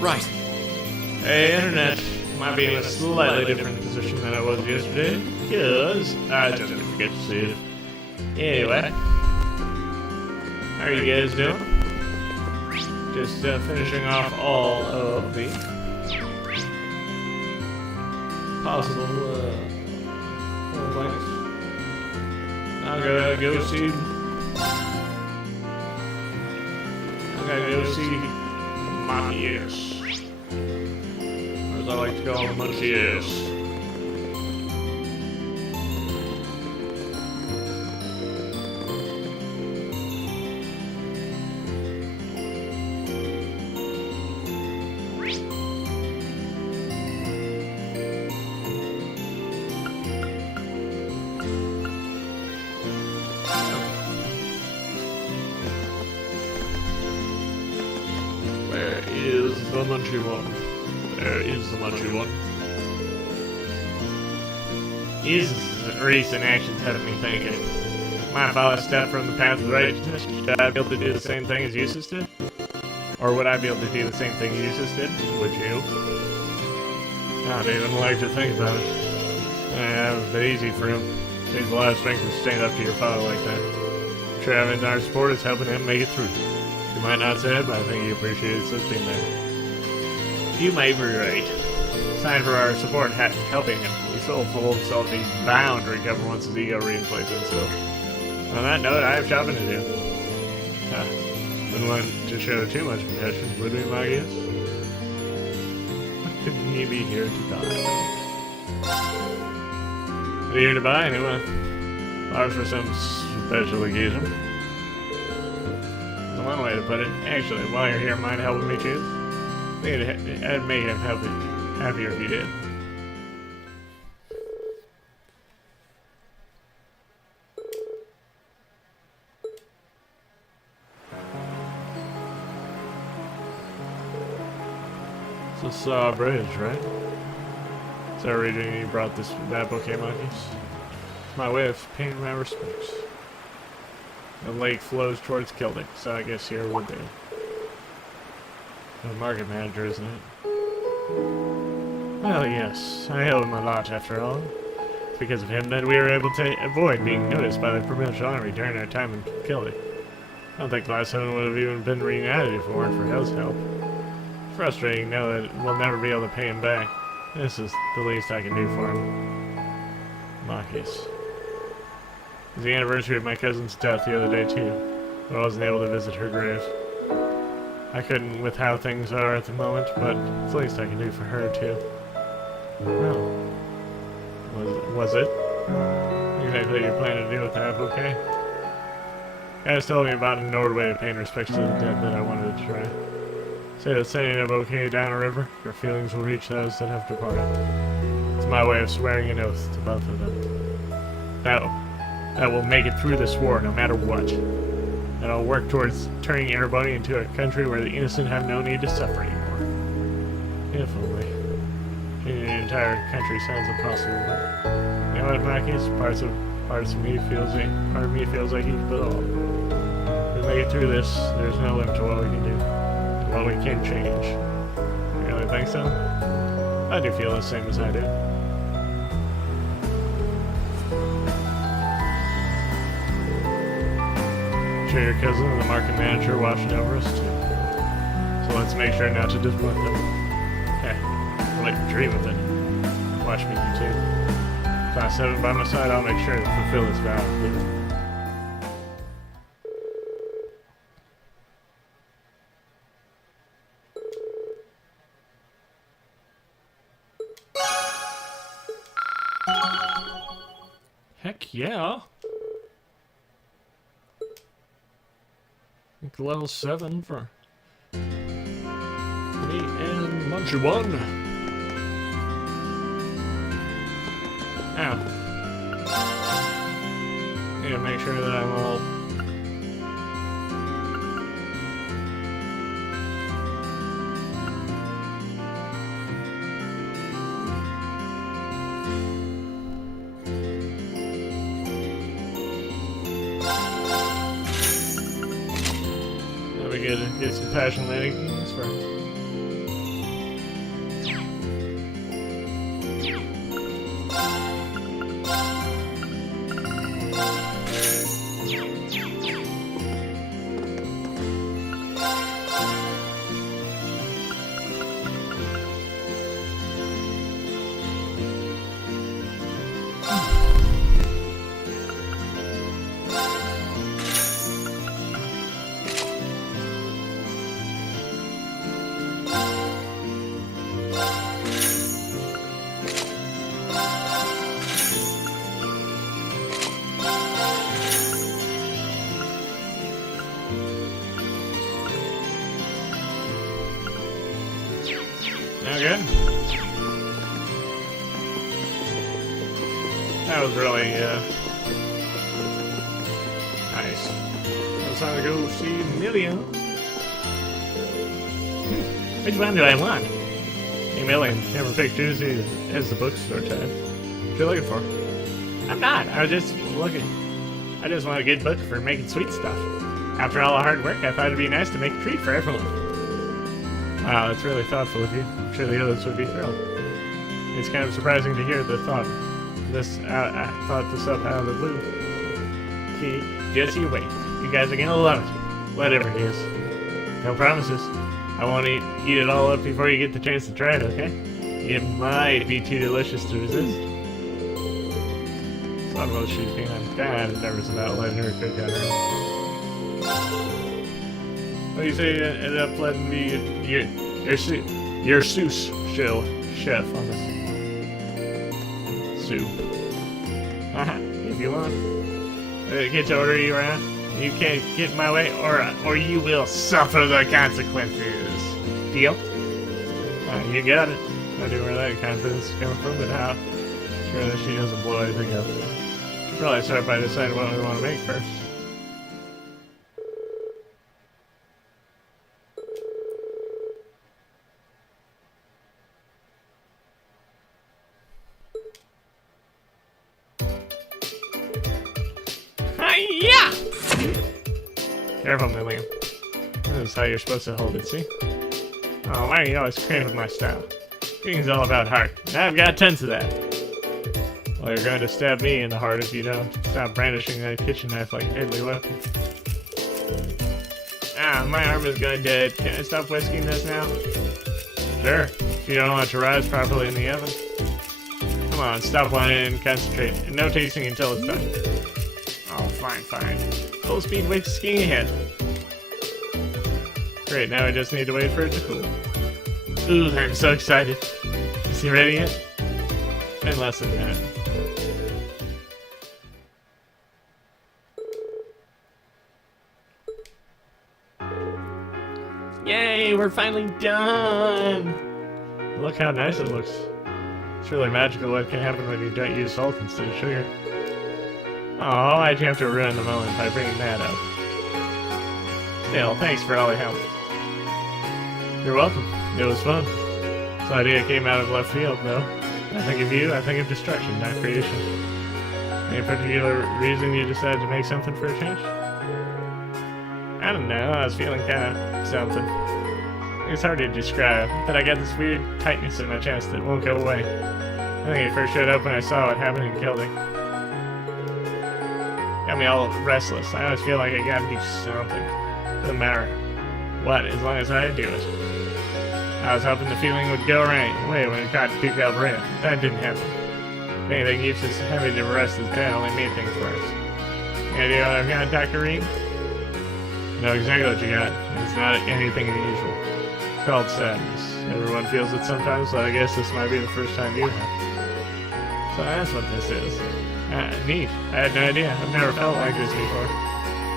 Right. Hey, Internet. Might be in a slightly different position than I was yesterday, because I just didn't forget to see it. Anyway. How are you guys doing? Just finishing off all of the possible things. I'm gonna go see. Machias. Or as I like to call them, Machias. The munchy one. There is the munchy one. His recent actions have me thinking. Might follow a step from the path of righteousness. Should I be able to do the same thing as Eustace did? Or would I be able to do the same thing Eustace did? Would you? I don't even like to think about it. Yeah, it was a bit easy for him. It takes a lot of strength to stand up to your father like that. I'm sure having our support is helping him make it through. You might not say it, but I think he appreciates us being there. You may be right. Sign for our support helping him. He's so full of himself he's bound to recover once his ego reinflates himself. On that note, I have shopping to do. Wouldn't want to show too much compassion, would we, Magius? Couldn't he be here to buy? Are you here to buy anyone? Flowers for some special occasion. That's one way to put it. Actually, while you're here, mind helping me choose? I'd make him happier if you did. It's a Saw Bridge, right? So reading you brought that bouquet, monkeys. It's my way of paying my respects. The lake flows towards Kildick, so I guess here would be. The market manager, isn't it? Well, yes. I owe him a lot, after all. It's because of him that we were able to avoid being noticed by the provincial army during our time in Kildy. I don't think Glasstone would have even been reunited if it weren't for his help. It's frustrating to know that we'll never be able to pay him back. This is the least I can do for him. Marcus. It was the anniversary of my cousin's death the other day, too. But I wasn't able to visit her grave. I couldn't with how things are at the moment, but it's the least I can do for her, too. Well, was it? Exactly what you're planning to do with that bouquet? Guys told me about an Nord way of paying respects to the dead that I wanted to try. Say that sending a bouquet down a river, your feelings will reach those that have departed. It's my way of swearing an oath to both of them. That will make it through this war, no matter what. And I'll work towards turning Erebony into a country where the innocent have no need to suffer anymore. If only. Changing the entire country sounds impossible, but you know what, Marcus? Part of me feels like he can put all. If we make it through this, there's no limit to what we can do. To what we can change. You really think so? I do feel the same as I do. Sure your cousin and the market manager are watching over us too. So let's make sure not to disappoint them. Hey, I'll let you dream with it. Watch me, you too. If I set it by my side, I'll make sure to fulfill this vow. Heck yeah. Level 7 for me and Munchy One. Ow. Need to make sure that I'm all... Get some passion landings for Okay. That was really, nice. It's time to go see Million. Which one do I want? Hey, Million, never picked Tuesday as the bookstore time. What you looking for? I'm not. I was just looking. I just want a good book for making sweet stuff. After all the hard work, I thought it'd be nice to make a treat for everyone. Wow, that's really thoughtful of you. I'm sure the others would be thrilled. It's kind of surprising to hear the thought. I thought this up out of the blue. Okay, just you wait. You guys are gonna love it. Whatever it is. No promises. I won't eat it all up before you get the chance to try it, okay? It might be too delicious to resist. Some of those she's being kind of nervous about letting her cook on her own. What do you say you ended up letting me your sous chef on this soup? If you want. Get to order you around. You can't get in my way, or you will suffer the consequences. Deal? You got it. I do where that confidence is coming from, but how? Sure that she doesn't blow anything up. Should probably start by deciding what we want to make first. Yeah! Careful, Million. This is how you're supposed to hold it, see? Oh, why are you always craving my style? Cooking's all about heart, and I've got tons of that. Well, you're going to stab me in the heart if you don't stop brandishing that kitchen knife like a deadly weapon. My arm is going dead. Can I stop whisking this now? Sure, if you don't want it to rise properly in the oven. Come on, stop whining and concentrate, and no tasting until it's done. Oh, fine. Full speed whisking ahead. Great, now I just need to wait for it to cool. Ooh, I'm so excited. Is he ready yet? Been less than that. Yay, we're finally done! Look how nice it looks. It's really magical what can happen when you don't use salt instead of sugar. Oh, I'd have to ruin the moment by bringing that up. Still, thanks for all your help. You're welcome. It was fun. This idea came out of left field, though. I think of you, I think of destruction, not creation. Any particular reason you decided to make something for a change? I don't know, I was feeling kinda something. It's hard to describe, but I got this weird tightness in my chest that won't go away. I think it first showed up when I saw what happened in Keldy. Got me all restless. I always feel like I gotta do something. Doesn't matter what, as long as I do it. I was hoping the feeling would go away when it got to Galbraith. That didn't happen. If anything, you just having to rest his bed only made things worse. Any idea what I've got, Dr. Reed? Know exactly what you got. It's not anything unusual. It's called sadness. Everyone feels it sometimes, so I guess this might be the first time you have. So that's what this is. Neat. I had no idea. I've never felt like this before.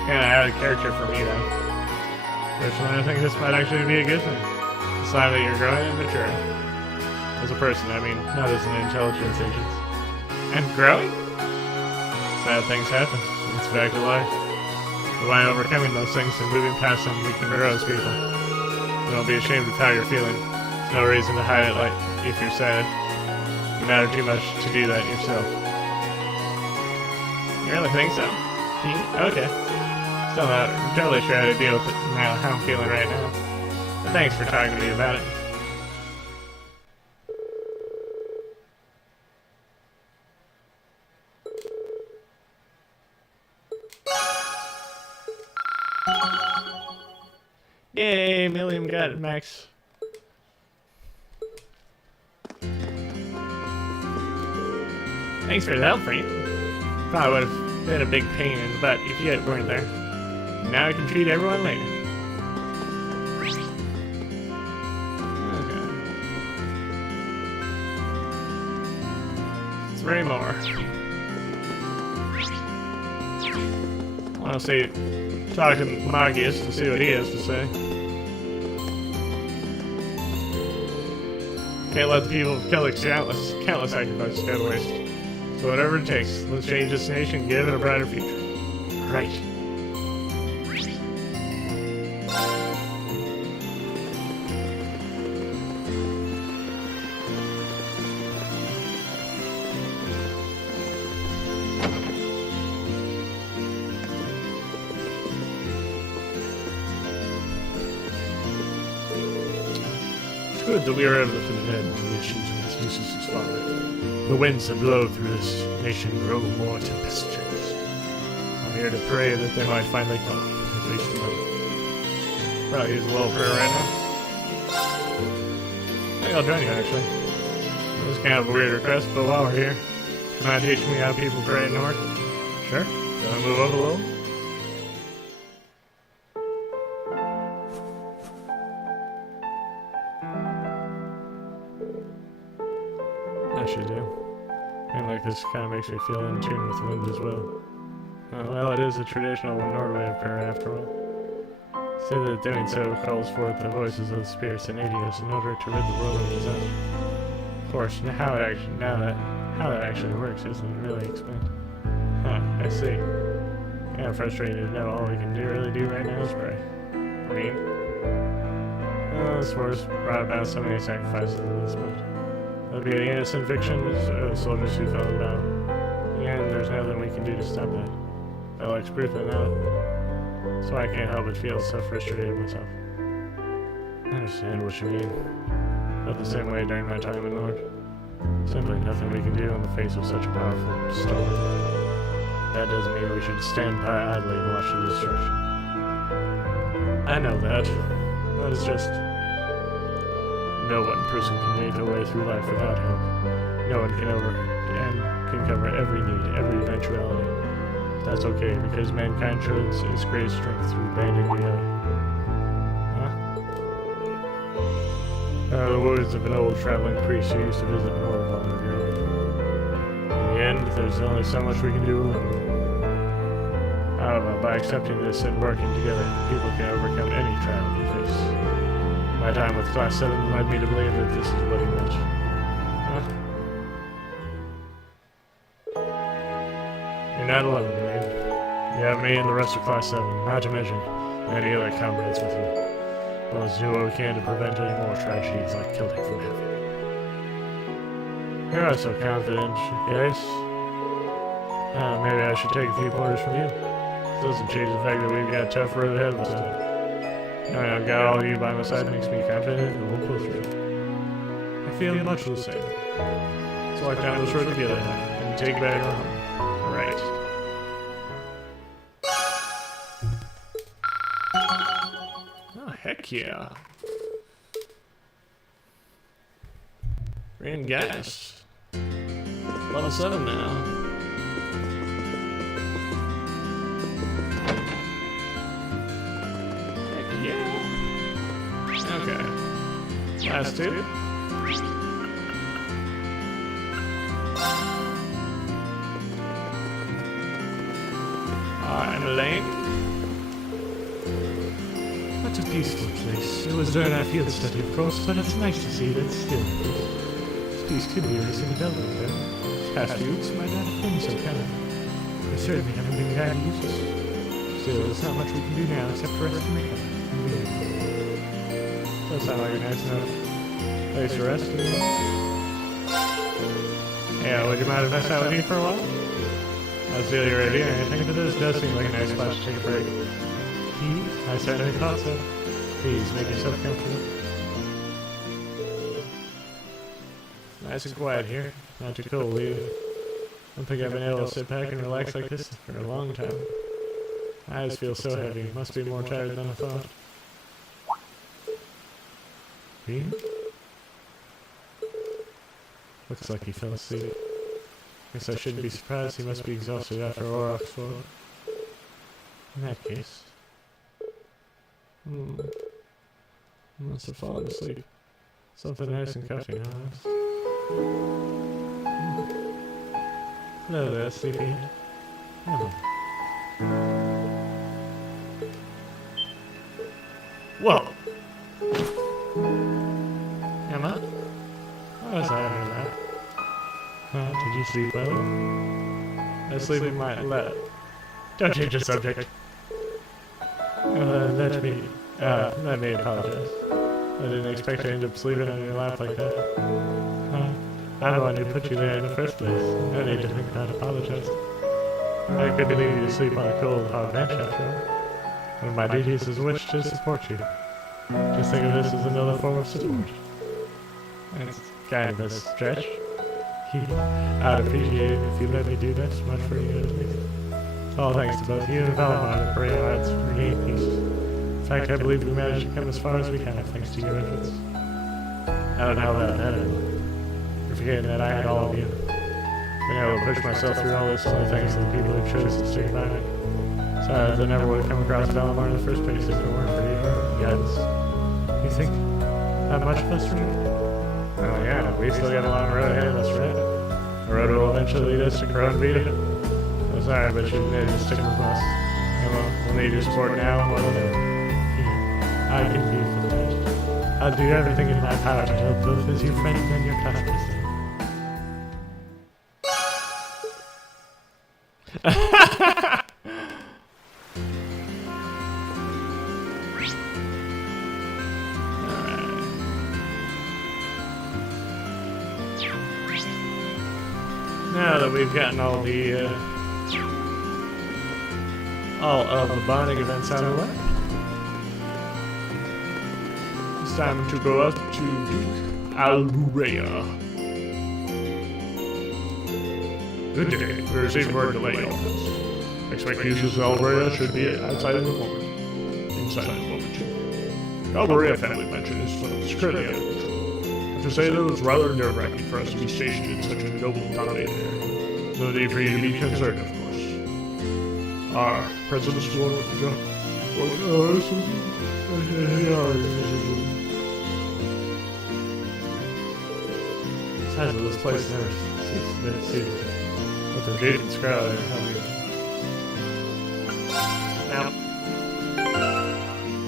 Kinda out of character for me, though. Personally, I think this might actually be a good thing. A sign that you're growing and maturing. As a person, I mean, not as an intelligence agent. And growing? Sad things happen. It's back to life. But by overcoming those things and moving past them, we can grow as people. Don't be ashamed of how you're feeling. There's no reason to hide it like if you're sad. You matter too much to do that yourself. You really think so? Okay. Still not totally sure how to deal with it now, how I'm feeling right now. But thanks for talking to me about it. Yay, Milliam got it, Max. Thanks for the help, Frank. Probably would have been a big pain in the butt if you weren't there. Now I can treat everyone later. Okay. 3 more. I want to see, talk to Magius to see what he has to say. Can't let the people of Kellic countless sacrifices go to waste. So whatever it takes, let's change this nation and give it a brighter future. Right. It's good that we are able to put an end to the issues with this nuisance father. The winds that blow through this nation grow more tempestuous. I'm here to pray that they might finally come, at least a little. Probably use a little prayer right now. I think I'll join you, actually. This is kind of a weird request, but while we're here, can I teach me how people pray in North? Sure. Gonna move up a little? I should do. And like this kind of makes me feel in tune with the wind as well. Well, it is a traditional Norway of prayer after all. Say that doing so calls forth the voices of the spirits and idiots in order to rid the world of disaster. Of course, how that actually works isn't really explained. Huh, I see. I'm frustrated to know all we can really do right now is pray. I mean, this war's brought about so many sacrifices at this point. There'll be innocent victims, soldiers who fell in battle. And there's nothing we can do to stop that. Alex proof of that. So I can't help but feel so frustrated myself. I understand what you mean. Felt the same way during my time in Nord. Simply nothing we can do in the face of such a powerful storm. That doesn't mean we should stand by idly and watch the destruction. I know that. But it's just... no one person can make their way through life without help. No one can cover every need, every eventuality. That's okay, because mankind shows its greatest strength through banding together. Huh? The words of an old traveling priest who used to visit Nord long ago. In the end, there's only so much we can do alone. However, by accepting this and working together, people can overcome any trial they face. My time with Class 7 led me to believe that this is what he meant. Huh? You're not alone, man. You have me and the rest of Class 7, not to mention many other comrades with you. Let's do what we can to prevent any more tragedies like Kellic from happening. You're so confident, guys. Maybe I should take a few pointers from you. This doesn't change the fact that we've got a tough road ahead of us. Knowing I've got all of you by my side makes me confident and we'll pull through. I feel much the same. Let's walk down this road together and take back our home. Right. Oh, heck yeah. Ran gas. Level 7 now. Heck yeah. Okay. Last two. I'm late. What a peaceful place. It was during our field study, of course, but it's nice to see that it's still peace. This peace could be erasing development, though. Past few weeks might not have been so kind. They certainly haven't been kind users. Still, there's not much we can do now except for rest and make up. Does sound like a nice enough place to rest. Yeah, would you mind if I sat with you for a while? I was really ready, and I think that this does seem like a nice spot to take a break. I certainly thought so. Please, make yourself comfortable. Nice and quiet here. Not too cold either. I don't think I've been able to sit back and relax like this for a long time. My eyes feel so heavy. Must be more tired than I thought. Bean? Looks like he fell asleep. Guess I shouldn't be surprised. He must be exhausted after Auroch's fall. In that case... He must have fallen asleep. Something nice and comfy, huh? Hello there, sleepyhead. Oh. Whoa! Emma? you sleep well? I sleep in my lap. Don't change the subject. Let me apologize. I didn't expect to end up sleeping on your lap like that. I'm the one who put you there in the first place. No need to think about apologizing. I couldn't leave you to sleep on a cold, hard bench after all. One of my duties is a witch to support you. Just think of this as another form of support. It's kind of a stretch. I'd appreciate it if you let me do this much for you at least. It's all thanks to both you and Valamar that Brian's regained peace. In fact, I believe we managed to come as far as we have thanks to your efforts. I don't know about that anymore. You're forgetting that I had all of you. Been able to push myself through all this only thanks to the people who chose to stick by me. Besides, I never would have come across Valamar in the first place if it weren't for your guidance. You think that much of us, right? Oh yeah, we still got a long road ahead of us, right? The road will eventually lead us to Kronvita. I'm sorry, but you need to stick with us. We'll need your support now more than ever. I can be for that. I'll do everything in my power to help both as your friend and your customers. Now that we've gotten all of the bonding events out of the way, it's time to go up to Alburea. Good day. We received word delay on this. Expectations of Alburea should be outside in the moment. Inside in the moment. Alburea family mansion is currently out of control. To say that it was rather nerve-wracking for us to be stationed in such a noble and dominated area. No need for you to be concerned, of course. Our president's one with the job. The size of this place never seems what they're doing in Scarlet. Now,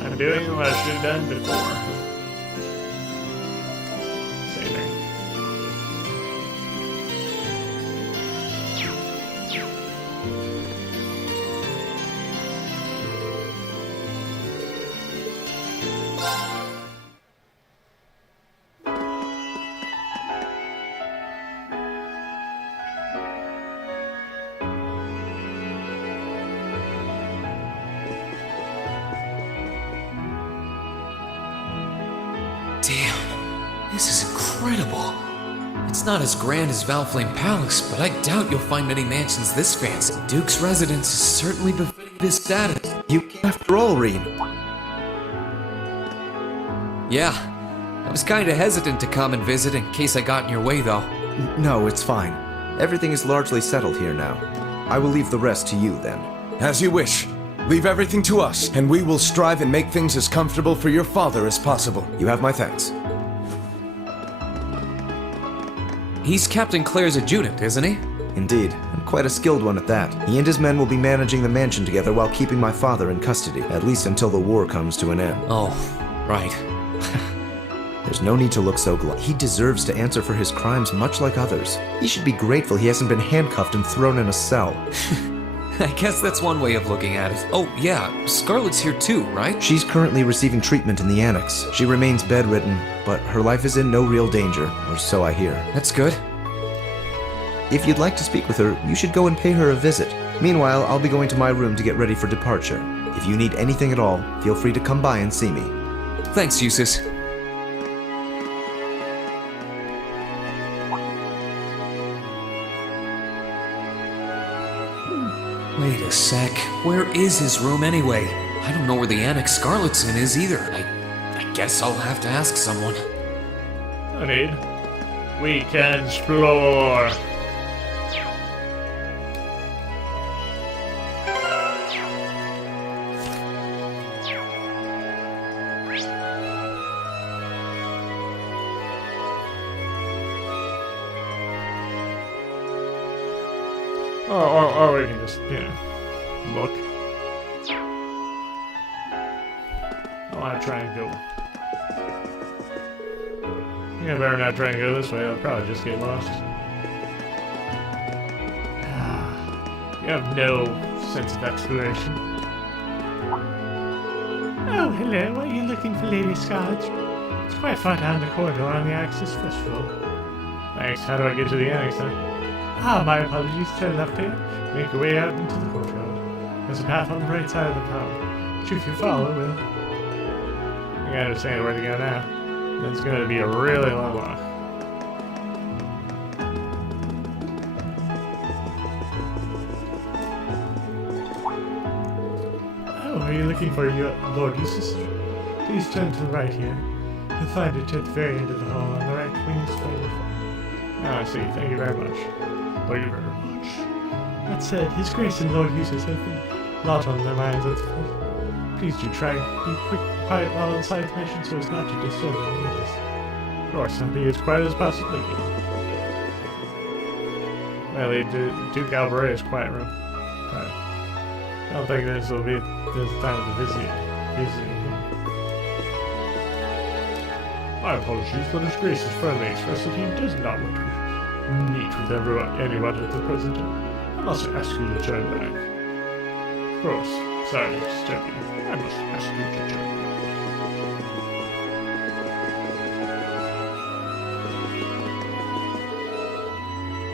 I'm doing what I should have done before. Damn, this is incredible. It's not as grand as Valflame Palace, but I doubt you'll find many mansions this fancy. Duke's residence is certainly befitting this status. You, after all, Reed. Yeah, I was kinda hesitant to come and visit in case I got in your way, though. No, it's fine. Everything is largely settled here now. I will leave the rest to you, then. As you wish. Leave everything to us, and we will strive and make things as comfortable for your father as possible. You have my thanks. He's Captain Claire's adjutant, isn't he? Indeed, and quite a skilled one at that. He and his men will be managing the mansion together while keeping my father in custody, at least until the war comes to an end. Oh, right. There's no need to look so glum. He deserves to answer for his crimes much like others. He should be grateful he hasn't been handcuffed and thrown in a cell. I guess that's one way of looking at it. Oh, yeah, Scarlet's here too, right? She's currently receiving treatment in the annex. She remains bedridden, but her life is in no real danger, or so I hear. That's good. If you'd like to speak with her, you should go and pay her a visit. Meanwhile, I'll be going to my room to get ready for departure. If you need anything at all, feel free to come by and see me. Thanks, Eustace. Wait a sec. Where is his room anyway? I don't know where the annex Scarlet's in is either. I guess I'll have to ask someone. No need. We can explore. Or we can just, look. I want to try and go. I think I better not try and go this way. I'll probably just get lost. You have no sense of exploration. Oh, hello. Are you looking for Lady Scarlet? It's quite far down the corridor on the Axis first floor. Thanks. How do I get to the annex, then? Ah, my apologies. Turn left here. Make your way out into the courtyard. There's a path on the right side of the town. Which if you follow, will. I gotta understand where to go now. It's gonna be a really long walk. Oh, are you looking for your Lord Eustace? Please turn to the right here. You'll find it at the very end of the hall on the right wing's further. Ah, I see. Thank you very much. Thank you very much. That said, His Grace and Lord Eustace have been lot on their minds at the present. Please do try and be quick, quiet while inside the mission so as not to disturb the leaders. Of course, I'll be as quiet as possibly can. Well, Duke Alvare's quiet room. Right. I don't think this will be this time to visit him. My apologies, but His Grace has firmly expressed that he does not want to meet with anyone at the present time. I must ask you to turn back. Of course. Sorry to disturb you. I must ask you to turn back.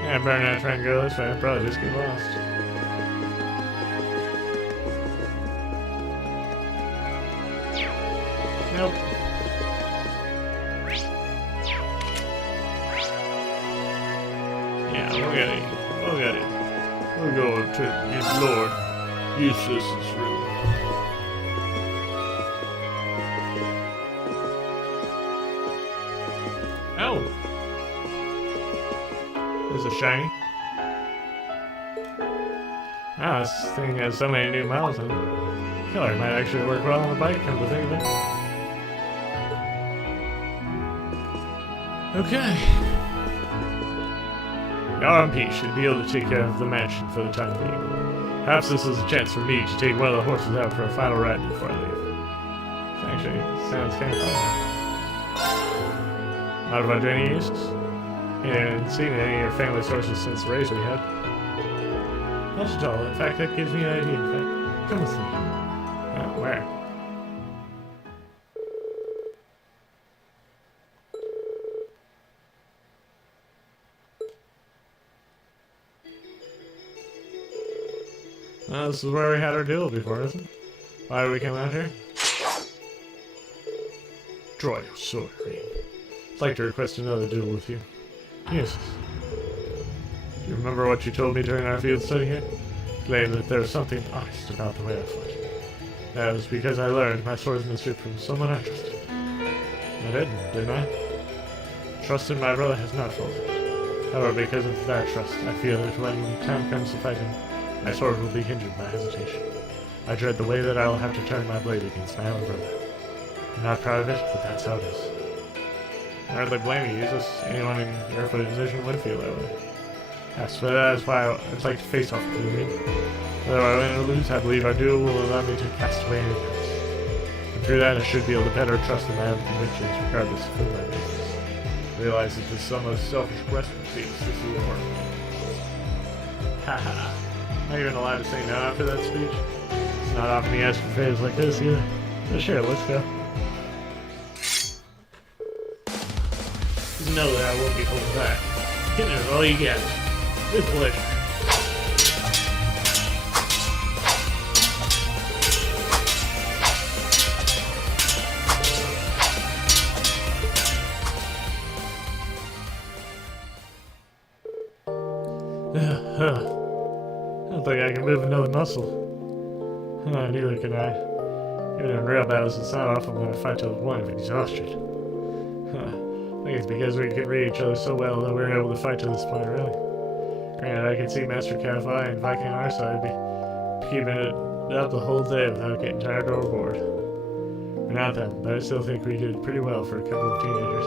Yeah, better not try and go this way. I'll probably just get lost. Nope. Yeah, we'll get it. We'll get it. We'll go to his Lord Eustace's room. Oh! There's a shiny. Ah, this thing has so many new models in it. Killer might actually work well on the bike, come to think of it. Okay. The RMP should be able to take care of the mansion for the time being. Perhaps this is a chance for me to take one of the horses out for a final ride before I leave. This actually sounds kind of fun. Not about any uses. I haven't seen any of your family sources since the race we had. Not at all. In fact, that gives me an idea. In fact, come with me. Where? This is where we had our duel before, isn't it? Why did we come out here? Draw your sword, Reem. I'd like to request another duel with you. Yes. Do you remember what you told me during our field study here? Claimed that there was something honest about the way I fought. That was because I learned my swordsmanship from someone I trusted. I didn't I? Trust in my brother has not faltered. However, because of that trust, I feel that when the time comes to fight him, my sword will be hindered by hesitation. I dread the way that I will have to turn my blade against my own brother. I'm not proud of it, but that's how it is. I hardly blame you, Jesus. Anyone in your position would feel that way. Yes, but that is why I'd like to face off with you. Whether I win or lose, I believe our duel will allow me to cast away any doubts. And through that, I should be able to better trust in my own convictions regardless of who my business. Realize that just some of the selfish Western states this is important. Haha. Not even allowed to say no after that speech. It's not often he asks for favors like this either. But sure, let's go. Just know that I won't be holding back. Get there with all you got. With pleasure. I don't think I can move another muscle. Neither can I. Even in real battles, it's not often when I fight to the point of exhaustion. I think it's because we can read each other so well that we're able to fight to this point, really. Granted, I can see Master Cafai and Viking on our side be keeping it up the whole day without getting tired or bored. We're not them, but I still think we did pretty well for a couple of teenagers.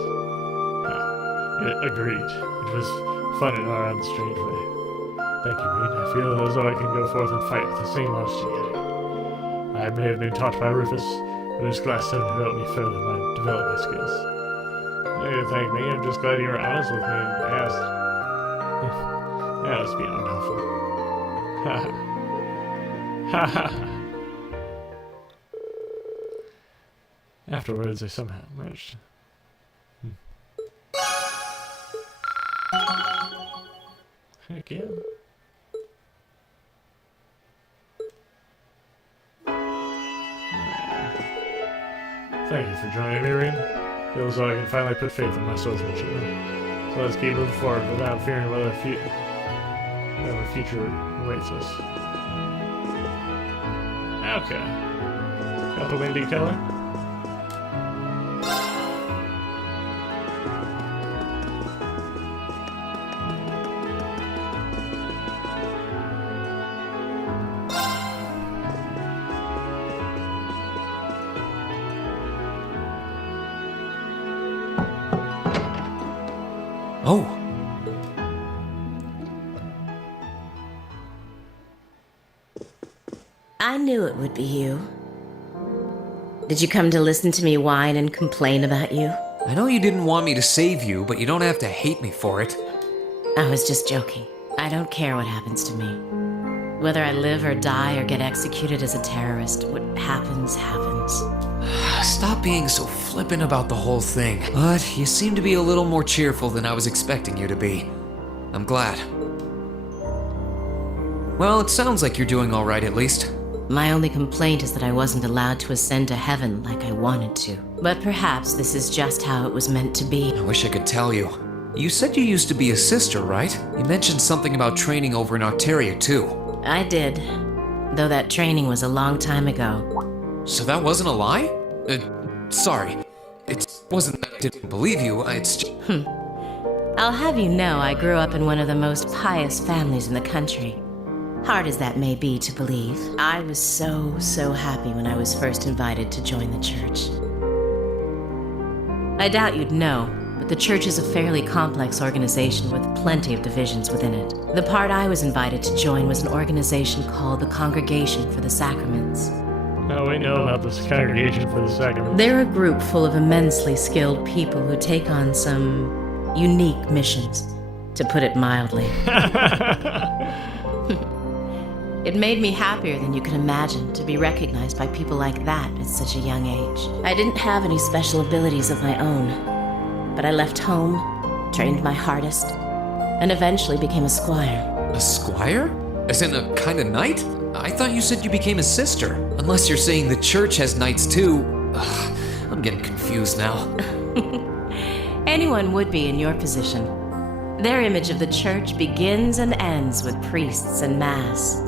Agreed. It was fun in our own strange way. Thank you, Reed. I feel as though I can go forth and fight with the same honesty together. I may have been taught by Rufus, but his glass stone helped me further develop my skills. You don't need to thank me. I'm just glad you were honest with me and asked. That must be unhelpful. Afterwards, I somehow managed. Heck yeah. Thank you for joining me, Reed. Feels like I can finally put faith in my swordsmanship now. So let's keep moving forward without fearing whatever future awaits us. Okay. Got the windy color? Oh, I knew it would be you. Did you come to listen to me whine and complain about you? I know you didn't want me to save you, but you don't have to hate me for it. I was just joking. I don't care what happens to me. Whether I live or die or get executed as a terrorist, what happens, happens. Stop being so flippant about the whole thing. But you seem to be a little more cheerful than I was expecting you to be. I'm glad. Well, it sounds like you're doing all right at least. My only complaint is that I wasn't allowed to ascend to heaven like I wanted to. But perhaps this is just how it was meant to be. I wish I could tell you. You said you used to be a sister, right? You mentioned something about training over in Arteria, too. I did. Though that training was a long time ago. So that wasn't a lie? Sorry. It wasn't that I didn't believe you, it's just... I'll have you know I grew up in one of the most pious families in the country. Hard as that may be to believe, I was so happy when I was first invited to join the church. I doubt you'd know, but the church is a fairly complex organization with plenty of divisions within it. The part I was invited to join was an organization called the Congregation for the Sacraments. Now we know about this Congregation for the Sacraments. They're a group full of immensely skilled people who take on some unique missions, to put it mildly. It made me happier than you can imagine to be recognized by people like that at such a young age. I didn't have any special abilities of my own, but I left home, trained my hardest, and eventually became a squire. A squire? As in a kind of knight? I thought you said you became a sister. Unless you're saying the church has knights too. Ugh, I'm getting confused now. Anyone would be in your position. Their image of the church begins and ends with priests and mass.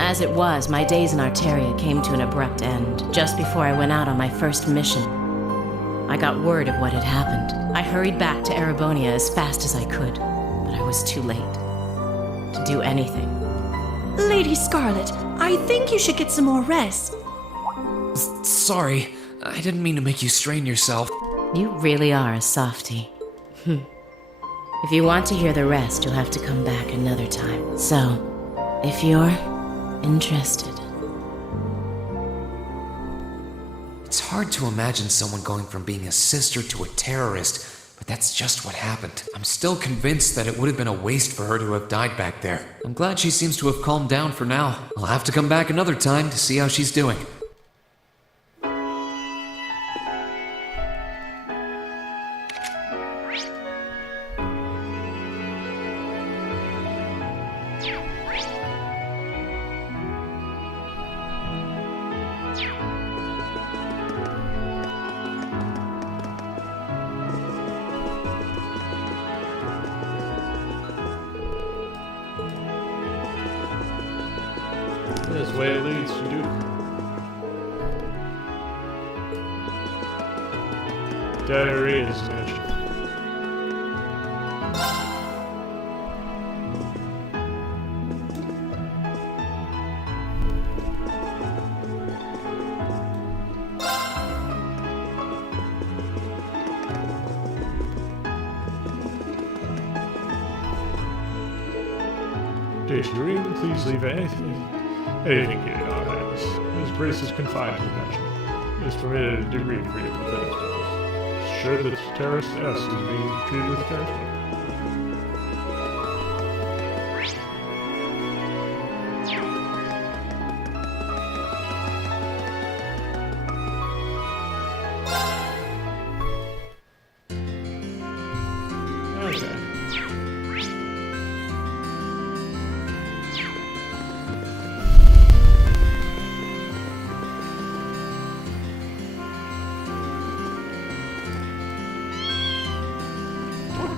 As it was, my days in Arteria came to an abrupt end, just before I went out on my first mission. I got word of what had happened. I hurried back to Erebonia as fast as I could, but I was too late to do anything. Lady Scarlet, I think you should get some more rest. Sorry, I didn't mean to make you strain yourself. You really are a softie. If you want to hear the rest, you'll have to come back another time. So, if you're interested. It's hard to imagine someone going from being a sister to a terrorist, but that's just what happened. I'm still convinced that it would have been a waste for her to have died back there. I'm glad she seems to have calmed down for now. I'll have to come back another time to see how she's doing. This way leads to Duke. Diary is mentioned. Jason Green, please leave anything here in our hands. His grace is confined to the mansion. He is permitted a degree of freedom within its walls. Sure that terrorist S is being treated with fairness. versa.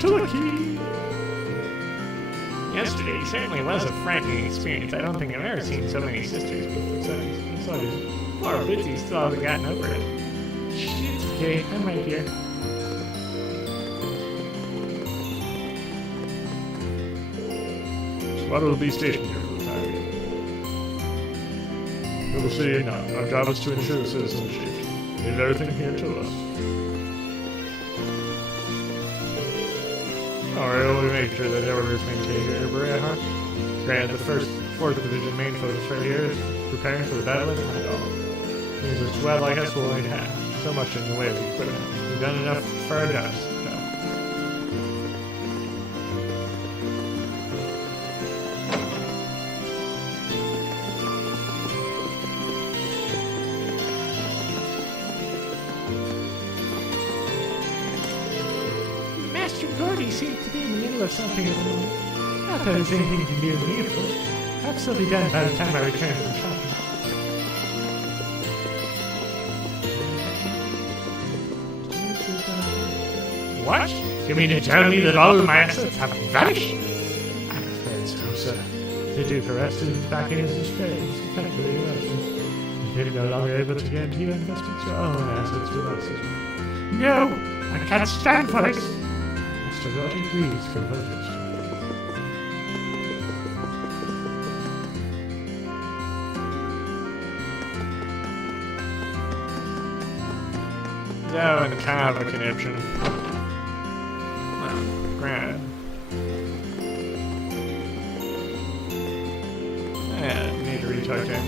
To the key. Yesterday certainly was a frightening experience. I don't think I've ever seen so many sisters before. So poor Bitsy still hasn't gotten over it. Shit, it's okay. I'm right here. Squad will be stationed here for the time being. We will see now. Our job is to ensure the citizens' safety. Leave everything here to us. Alright, we'll make sure that everyone is maintained here, Berea, huh? Granted, the 4th Division main focus right here is preparing for the battle of Hydal. Means a squad like us will only have so much in the way of equipment. We've done enough for our jobs. No. Master Gordy seems to be in the middle of something at the moment. Not that it's anything to do with me, of course. Perhaps it'll be done by the time I return from shopping. What? You mean to tell me that all of my assets have vanished? I'm afraid so, sir. The Duke arrested is back in his disgrace, effectively arrested. If you're no longer able to guarantee your investments, your own assets with us. No! I can't stand for this! Mr. Roddy agrees, convergence. So, in kind of a conniption. Well, granted. Yeah, need to retalk to him.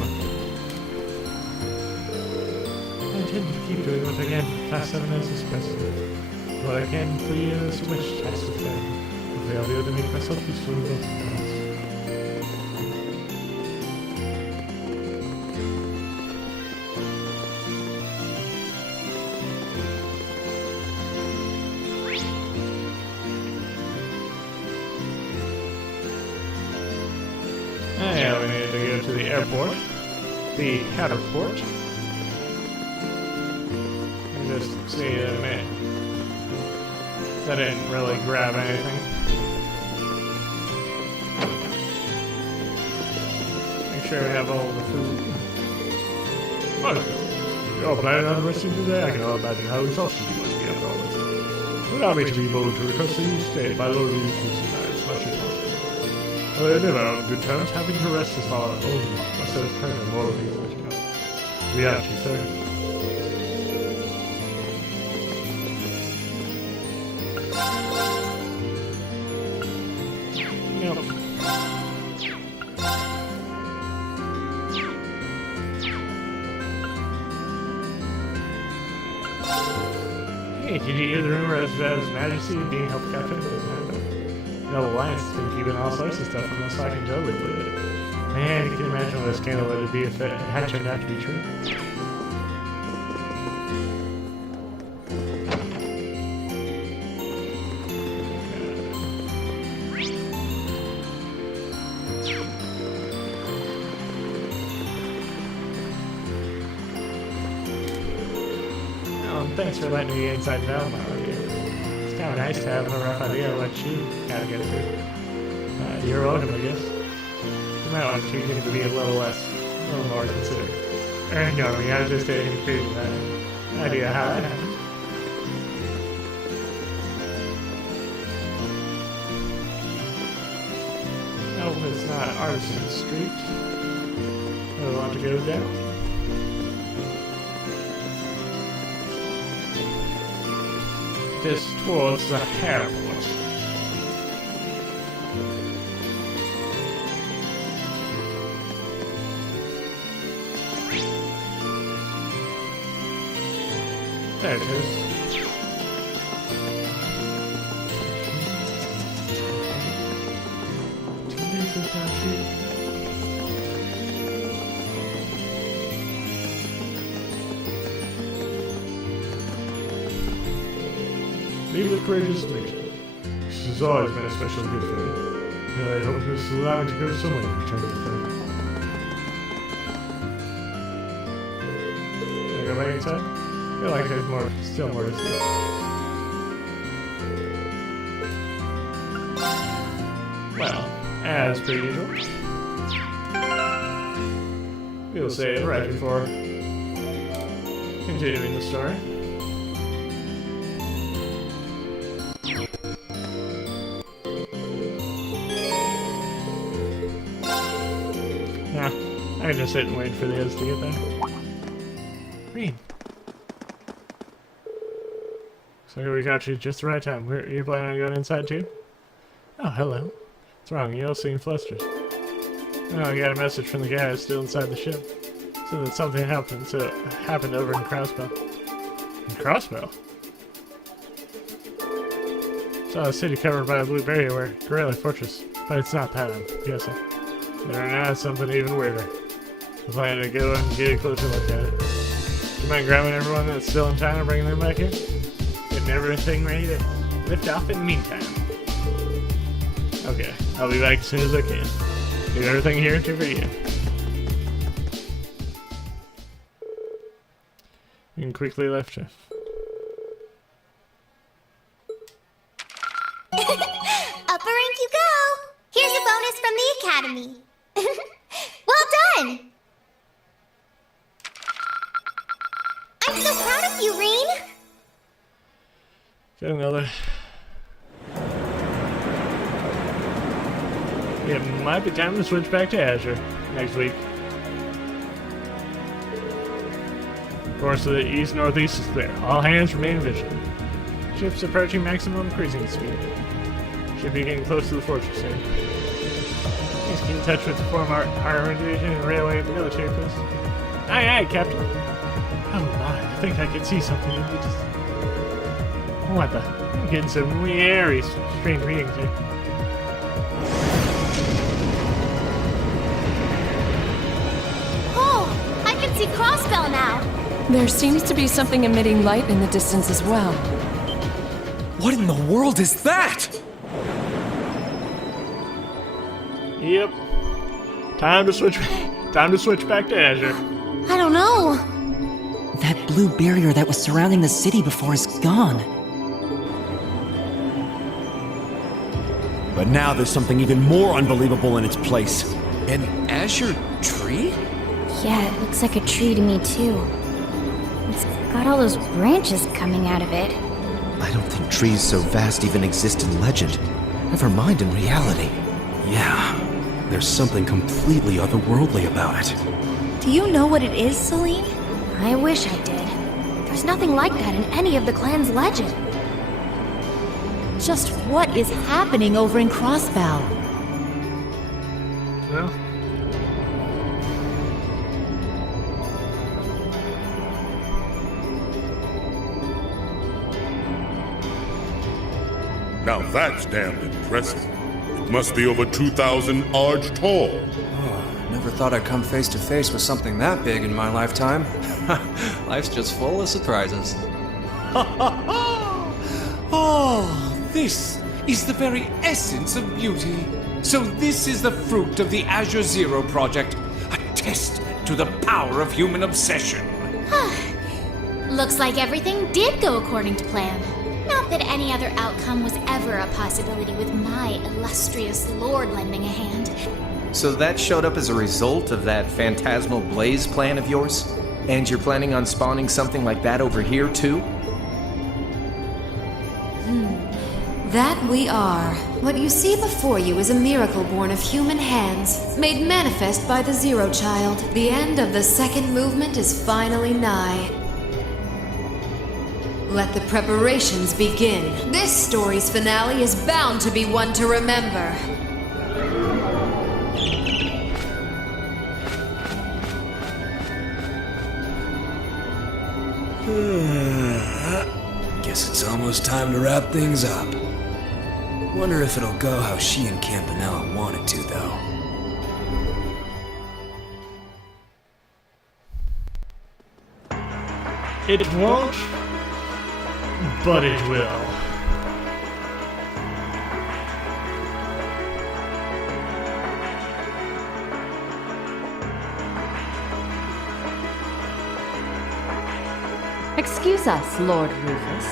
I intend to keep doing what I can for Class 7 as his president. What I can for you is a wish test with them. Hopefully I'll be able to make myself useful in both accounts. Yeah, we need to go to the airport. The Cataport. And just see in a minute. I didn't really grab anything. Make sure we have all the food. What? You're planning on resting today? I can all imagine how exhausted you must be after all this. Allow me to be bold to request that you stay by Lord Reed's tonight as much as possible. Well, never on good terms. Having to rest is all only a set of permanent moral things which come. Reality, sir. Yep. Hey, did you hear the rumor of His Majesty being held captive? No, Alliance has been keeping all sorts of stuff from us, so I can totally believe it. Man, you can imagine what a scandal it would be if it had turned out to be true. Thanks for letting me get inside the Valmar with you. It's kind of nice to have a rough idea of what you gotta get through. You're welcome, I guess. You might want to treat him to be a little more considerate. No, I was just increasing that idea how that happened. No, it's not Artisan Street. I want to go down. This towards the airport. There it is. Leave the courageous legion. has always been especially good for me. And I hope this will allow me to go somewhere in return to the family. Can I go back inside? I feel like there's still more to see. Well, as per usual, we'll say it right before continuing the story. Nah, I can just sit and wait for the others to get there. Green. So we got you just the right time. You planning on going inside too? Oh, hello. What's wrong? You all seem flustered. Oh, I got a message from the guy who's still inside the ship. So that something happened over in Crossbell. In Crossbell? Saw a city covered by a blue barrier where Gorilla Fortress. But it's not that, I'm guessing. Better not, something even weirder. I'm planning to go and get a closer look at it. Do you mind grabbing everyone that's still in town and bringing them back here? Getting everything ready to lift off in the meantime. Okay, I'll be back as soon as I can. Leave everything here to you. You can quickly left Jeff. Upper rank you go! Here's a bonus from the Academy. Well done! I'm so proud of you, Rean! Got another. It might be time to switch back to Azure next week. Course to the east-northeast is clear. All hands remain vigilant. Ship's approaching maximum cruising speed. Should be getting close to the fortress soon. Please keep in touch with the former Armor Division and Railway military post. Aye, aye, Captain. Oh my, I think I can see something in the distance. What the? I'm getting some very strange readings here. Oh, I can see Crossbell now! There seems to be something emitting light in the distance as well. What in the world is that? Yep. Time to switch back to Azure. I don't know. That blue barrier that was surrounding the city before is gone. But now there's something even more unbelievable in its place. An azure tree? Yeah, it looks like a tree to me, too. It's got all those branches coming out of it. I don't think trees so vast even exist in legend. Never mind in reality. Yeah, there's something completely otherworldly about it. Do you know what it is, Celine? I wish I did. There's nothing like that in any of the clan's legend. Just what is happening over in Crossbell? Well, now that's damned impressive. It must be over 2,000 arch tall. Never thought I'd come face to face with something that big in my lifetime. Life's just full of surprises. Oh, this is the very essence of beauty. So this is the fruit of the Azure Zero project. A testament to the power of human obsession. Looks like everything did go according to plan. Not that any other outcome was ever a possibility with my illustrious lord lending a hand. So that showed up as a result of that phantasmal blaze plan of yours? And you're planning on spawning something like that over here, too? That we are. What you see before you is a miracle born of human hands, made manifest by the Zero Child. The end of the second movement is finally nigh. Let the preparations begin. This story's finale is bound to be one to remember. Guess it's almost time to wrap things up. Wonder if it'll go how she and Campanella want it to, though. it won't, but it will. Excuse us, Lord Rufus.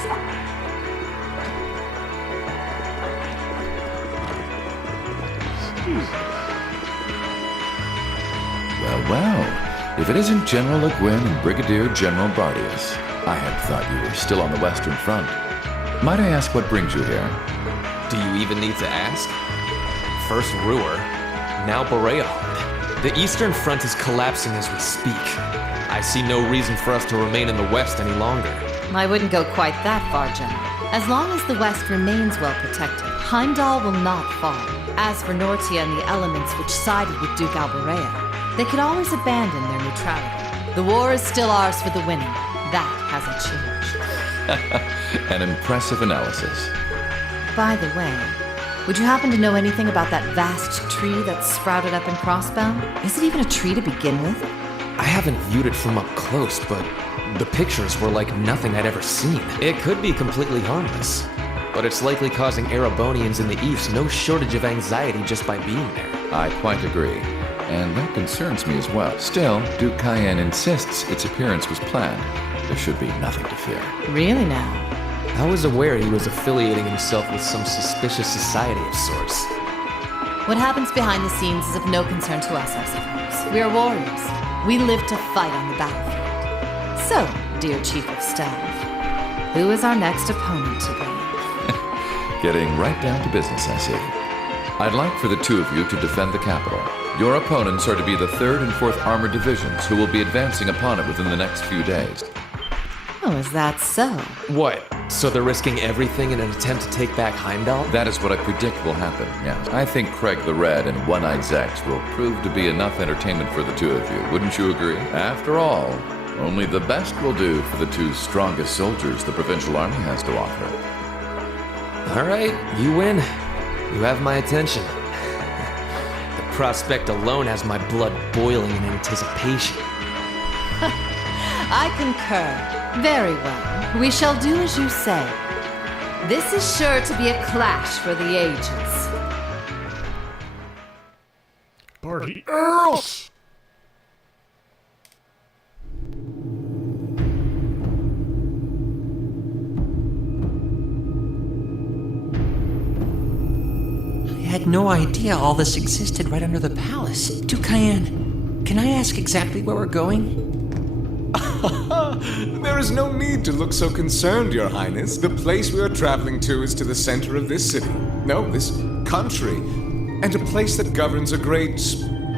Well, if it isn't General Le Guin and Brigadier General Bardius, I had thought you were still on the Western Front. Might I ask what brings you here? Do you even need to ask? First Ruhr, now Borealand. The Eastern Front is collapsing as we speak. I see no reason for us to remain in the West any longer. I wouldn't go quite that far, General. As long as the West remains well protected, Heimdall will not fall. As for Nortia and the elements which sided with Duke Alborea, they could always abandon their neutrality. The war is still ours for the winning. That hasn't changed. An impressive analysis. By the way, would you happen to know anything about that vast tree that's sprouted up in Crossbound? Is it even a tree to begin with? I haven't viewed it from up close, but the pictures were like nothing I'd ever seen. It could be completely harmless, but it's likely causing Erebonians in the East no shortage of anxiety just by being there. I quite agree, and that concerns me as well. Still, Duke Cayenne insists its appearance was planned. There should be nothing to fear. Really now? I was aware he was affiliating himself with some suspicious society of sorts. What happens behind the scenes is of no concern to us, I suppose. We are warriors. We live to fight on the battlefield. So, dear Chief of Staff, who is our next opponent today? Getting right down to business, I see. I'd like for the two of you to defend the capital. Your opponents are to be the 3rd and 4th Armored Divisions, who will be advancing upon it within the next few days. Oh, is that so? What? So they're risking everything in an attempt to take back Heimdall? That is what I predict will happen, yes. I think Craig the Red and One-Eyed Zex will prove to be enough entertainment for the two of you. Wouldn't you agree? After all, only the best will do for the two strongest soldiers the Provincial Army has to offer. All right, you win. You have my attention. The prospect alone has my blood boiling in anticipation. I concur. Very well. We shall do as you say. This is sure to be a clash for the ages. Party Earls! I had no idea all this existed right under the palace. Duke Cayenne, can I ask exactly where we're going? There is no need to look so concerned, Your Highness. The place we are traveling to is to the center of this city. No, this country. And a place that governs a great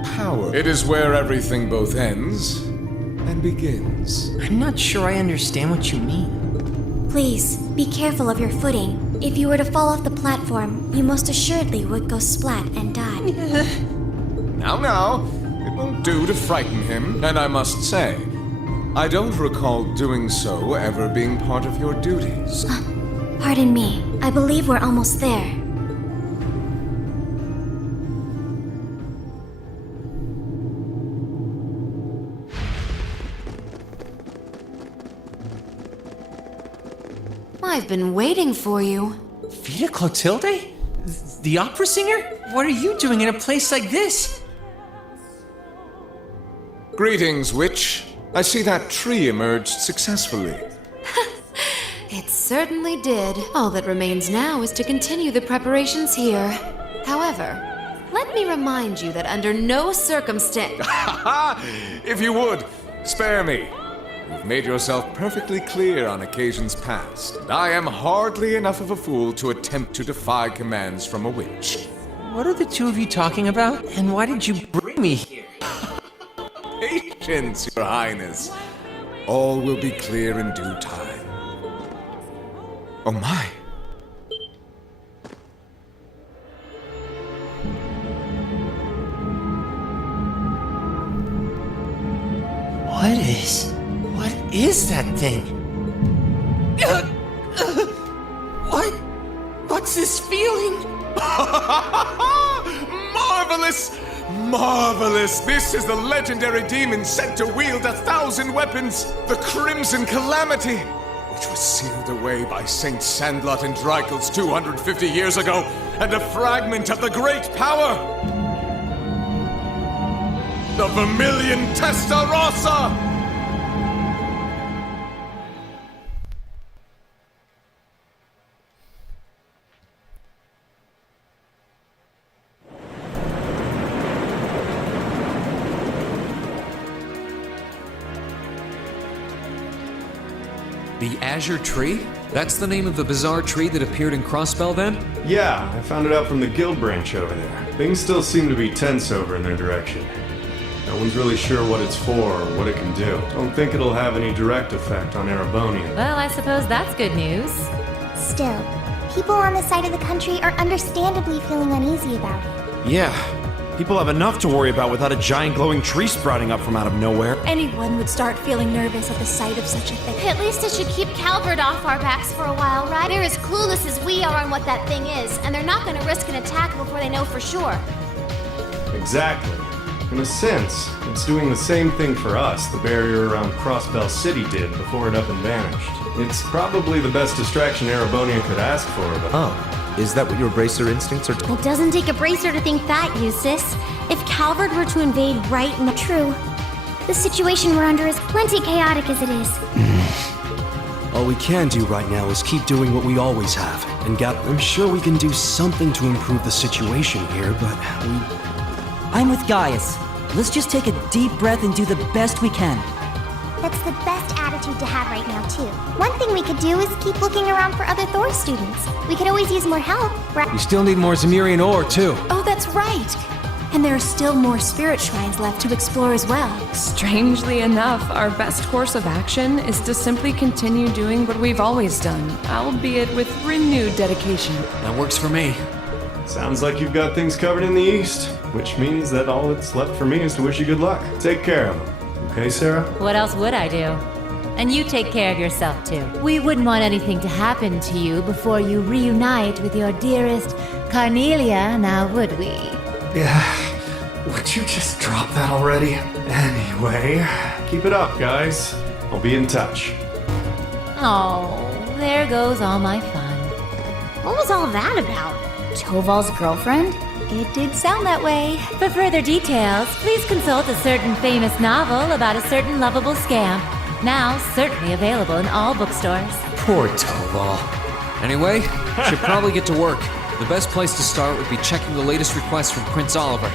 power. It is where everything both ends and begins. I'm not sure I understand what you mean. Please, be careful of your footing. If you were to fall off the platform, you most assuredly would go splat and die. Now, it won't do to frighten him, and I must say, I don't recall doing so ever being part of your duties. Pardon me. I believe we're almost there. I've been waiting for you. Vita Clotilde? The opera singer? What are you doing in a place like this? Greetings, witch. I see that tree emerged successfully. It certainly did. All that remains now is to continue the preparations here. However, let me remind you that under no circumstance... If you would, spare me. You've made yourself perfectly clear on occasions past, and I am hardly enough of a fool to attempt to defy commands from a witch. What are the two of you talking about? And why did you bring me here? Patience, Your Highness. All will be clear in due time. Oh my. What is that thing? What's this feeling? Marvelous! Marvelous! This is the legendary demon sent to wield 1,000 weapons, the Crimson Calamity, which was sealed away by Saint Sandlot and Dreichels 250 years ago, and a fragment of the great power! The Vermilion Testarossa! The Azure Tree? That's the name of the bizarre tree that appeared in Crossbell then? Yeah, I found it out from the guild branch over there. Things still seem to be tense over in their direction. No one's really sure what it's for or what it can do. Don't think it'll have any direct effect on Erebonian. Well, I suppose that's good news. Still, people on this side of the country are understandably feeling uneasy about it. Yeah. People have enough to worry about without a giant glowing tree sprouting up from out of nowhere. Anyone would start feeling nervous at the sight of such a thing. At least it should keep Calvert off our backs for a while, right? They're as clueless as we are on what that thing is, and they're not going to risk an attack before they know for sure. Exactly. In a sense, it's doing the same thing for us the barrier around Crossbell City did before it up and vanished. It's probably the best distraction Erebonia could ask for, but... Oh. Is that what your bracer instincts are? It doesn't take a bracer to think that, Eustace. If Calvert were to invade right now... True. The situation we're under is plenty chaotic as it is. All we can do right now is keep doing what we always have. And I'm sure we can do something to improve the situation here, but I'm with Gaius. Let's just take a deep breath and do the best we can. That's the best attitude to have right now, too. One thing we could do is keep looking around for other Thor students. We could always use more help, right? You still need more Zemirian ore, too. Oh, that's right. And there are still more spirit shrines left to explore as well. Strangely enough, our best course of action is to simply continue doing what we've always done, albeit with renewed dedication. That works for me. Sounds like you've got things covered in the east, which means that all that's left for me is to wish you good luck. Take care of them. Okay, Sarah? What else would I do? And you take care of yourself, too. We wouldn't want anything to happen to you before you reunite with your dearest Carnelia, now would we? Yeah. Would you just drop that already? Anyway, keep it up, guys. I'll be in touch. Oh, there goes all my fun. What was all that about? Toval's girlfriend? It did sound that way. For further details, please consult a certain famous novel about a certain lovable scamp. Now certainly available in all bookstores. Poor Toval. Anyway, should probably get to work. The best place to start would be checking the latest request from Prince Oliver.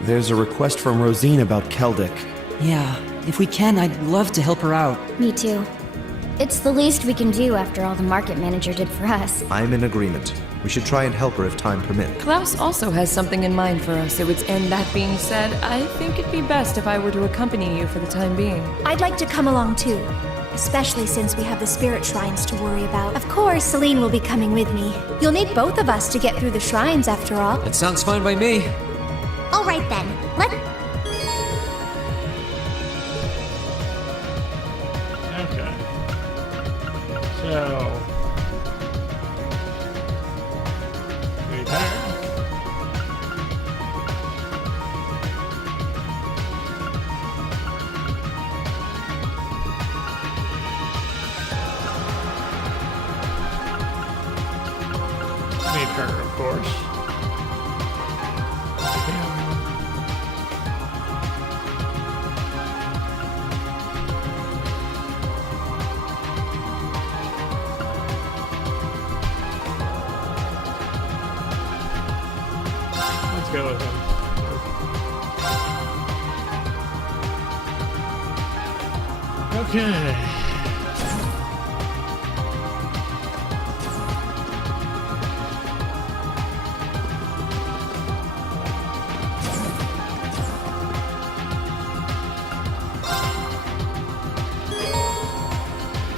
There's a request from Rosine about Keldic. Yeah, if we can, I'd love to help her out. Me too. It's the least we can do after all the market manager did for us. I'm in agreement. We should try and help her if time permits. Klaus also has something in mind for us, and that being said, I think it'd be best if I were to accompany you for the time being. I'd like to come along too, especially since we have the spirit shrines to worry about. Of course, Celine will be coming with me. You'll need both of us to get through the shrines after all. That sounds fine by me. All right then, Okay. So... repair. Need her, of course. Let's go with him. Okay.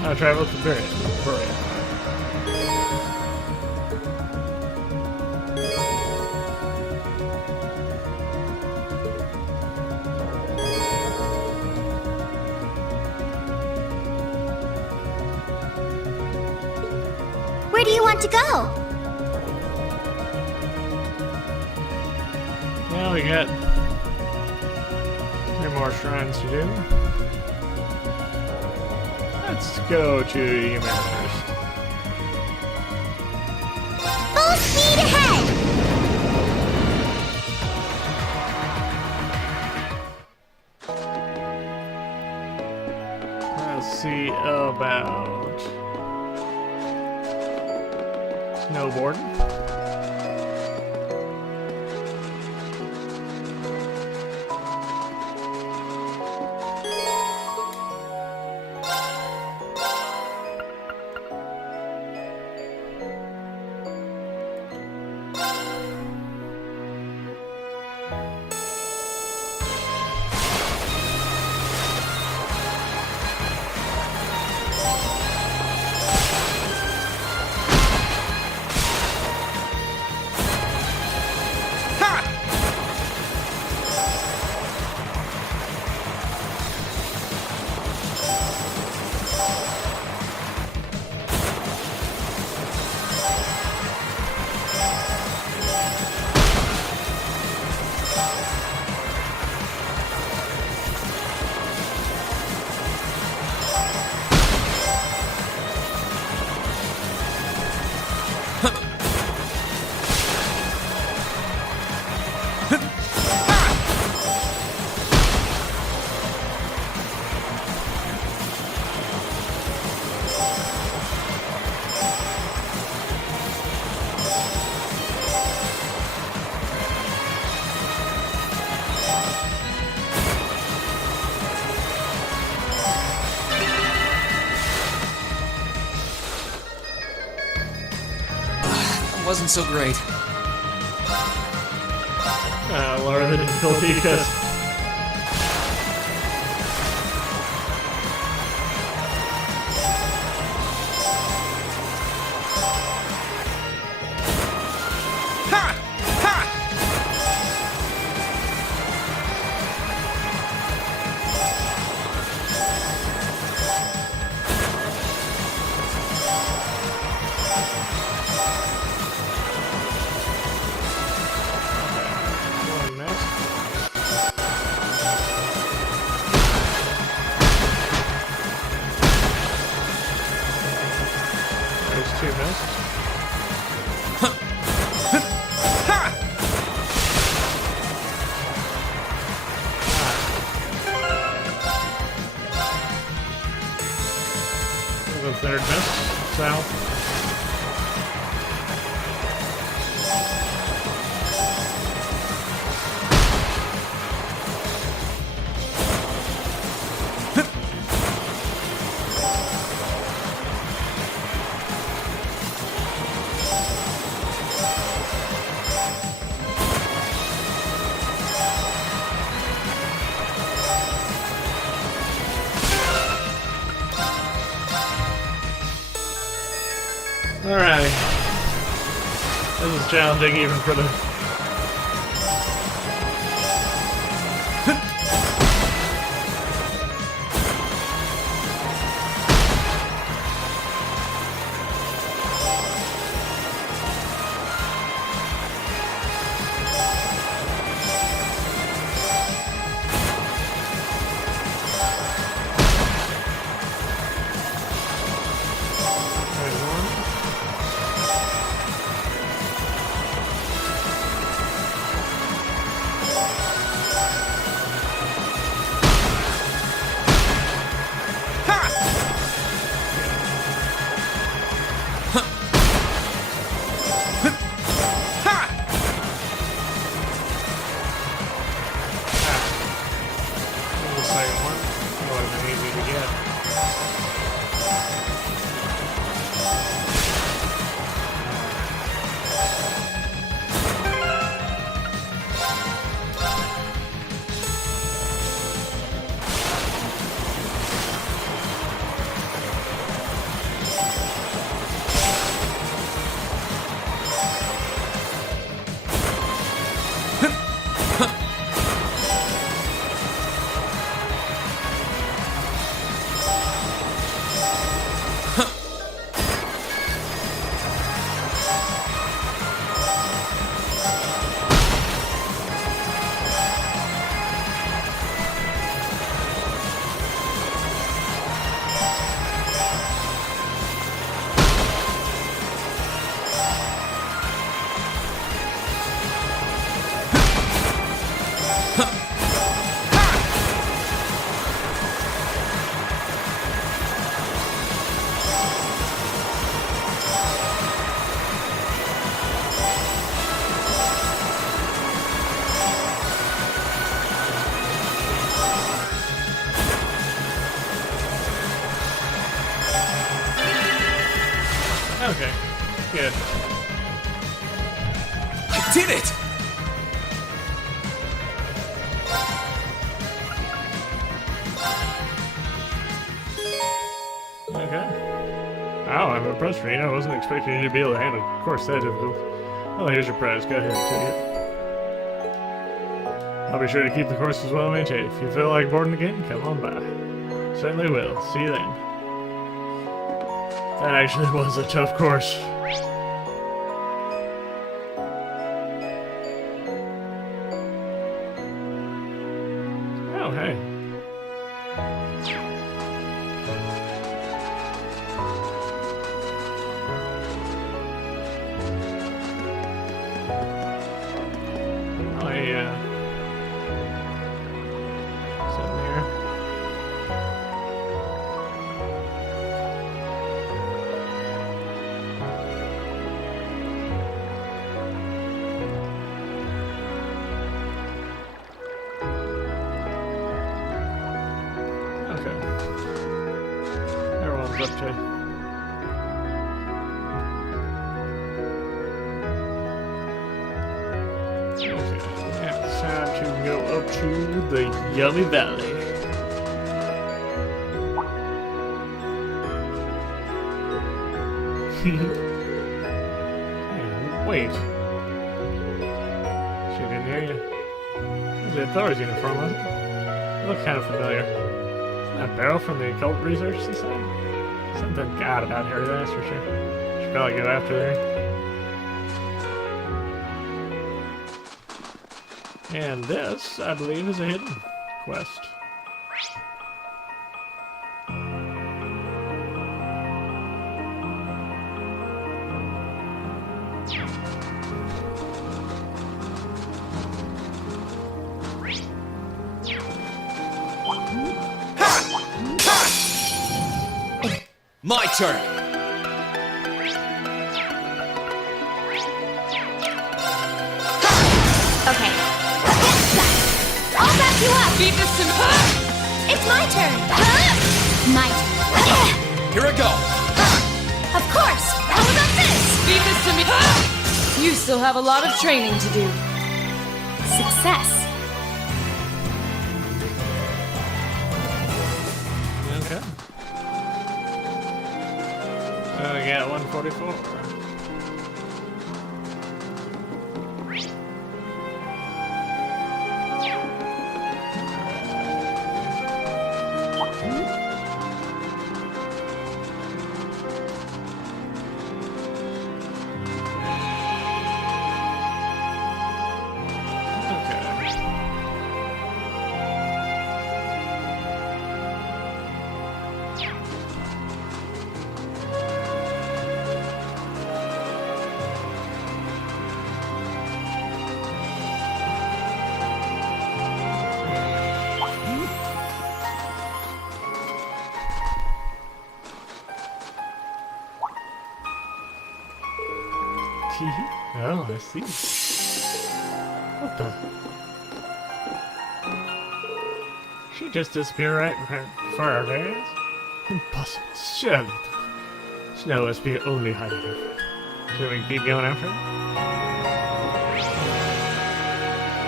Now travel to Burial. want to go? Well, we got 3 more shrines to do. Let's go to Humana first. Full speed ahead! Let's see about snowboarding. Wasn't so great. Lower the difficulty because third miss, south. Alright. This is challenging even for the... did it! Okay. Wow, I'm impressed, Rena. I wasn't expecting you to be able to handle a course that difficult. Well, here's your prize. Go ahead and take it. I'll be sure to keep the courses well maintained. If you feel like boarding again, come on by. Certainly will. See you then. That actually was a tough course. Oh, hey. Sitting here. Okay. Everyone's up to. Okay, now it's time to go up to the Yummy Valley. Hey, wait. She didn't hear you. It was the Thor's uniform, wasn't it? It looked kind of familiar. That barrel from the Occult Research Society? Something odd about her, that's for sure. Should probably go after her. And this, I believe, is a hidden quest. My turn! Okay. I'll back you up! Beat this to me! It's my turn! My turn. Here I go! Of course! How about this? Beat this to me! You still have a lot of training to do. Success. Okay. So we got 144. Oh, I see. What the? She just disappeared right before our very eyes? Impossible. Surely. Snow must be only hiding her. Should we keep going after her?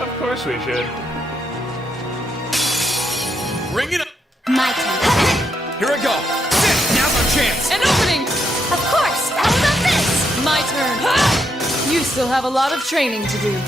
Of course we should. Bring it up! My turn. Here I go! Now's our chance! An opening! Of course! How about this? My turn! You still have a lot of training to do.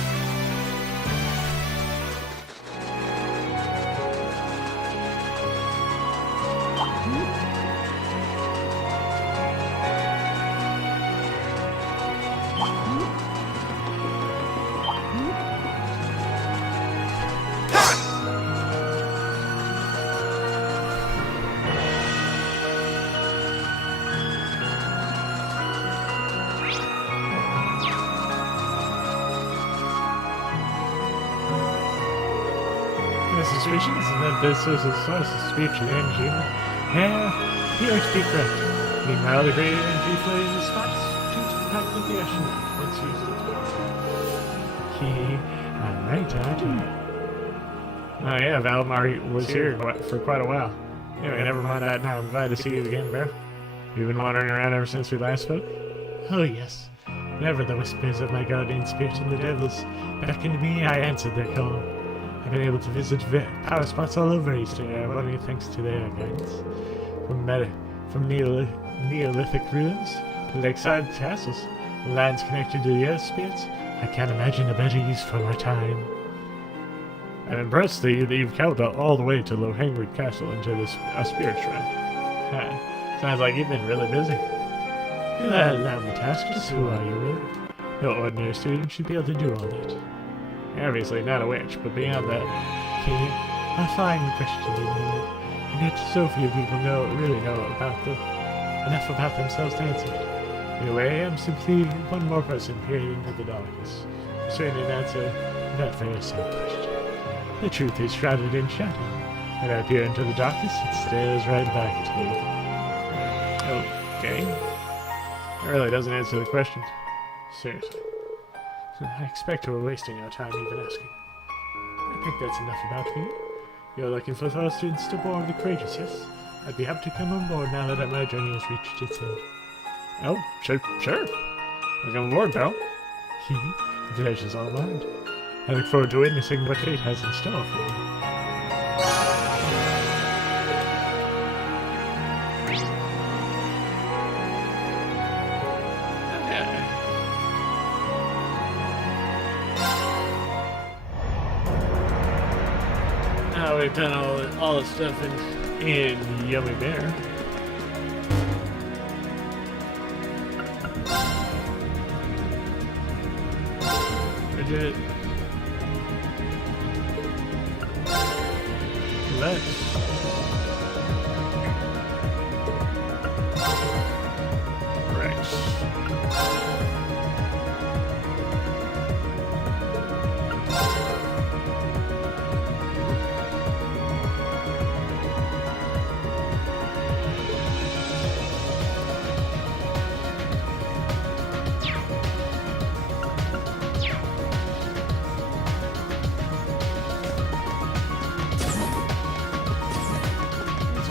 Suspicions that this is a source of speech and energy. Yeah, he likes to be correct. Meanwhile, the great energy flows in spots due to the fact that the ocean once used its power. I'm right, aren't you? Oh yeah, Valmar was here for quite a while. Anyway, never mind that now. I'm glad to see you again, bro. You've been wandering around ever since we last spoke? Oh yes. Whenever the whispers of my guardian spirit and the devils beckoned me, I answered their call. I've been able to visit power spots all over Eastern Erebony thanks to their guidance. From Neolithic ruins to lakeside castles, and lands connected to the Earth spirits, I can't imagine a better use for my time. I'm impressed that you've traveled all the way to Lohengrin Castle into a spirit shrine. Sounds like you've been really busy. Allow me to ask, just who are you really? No ordinary student should be able to do all that. Obviously not a witch, but beyond that, I find the questioning you. And yet so few people really know enough about themselves to answer it. In a way, I'm simply one more person peering into the darkness, trying to answer that very same question. The truth is shrouded in shadow. When I peer into the darkness, it stares right back at me. Okay. That really doesn't answer the question. Seriously. I expect we're wasting our time even asking. I think that's enough about me. You're looking for fellow students to board the Courageous, yes? I'd be happy to come on board now that my journey has reached its end. Oh, sure. Welcome on board, pal. The pleasure's all mine. I look forward to witnessing what fate has in store for me. Now we've done all the stuff in Yummy Bear. We did it. Let's. Right.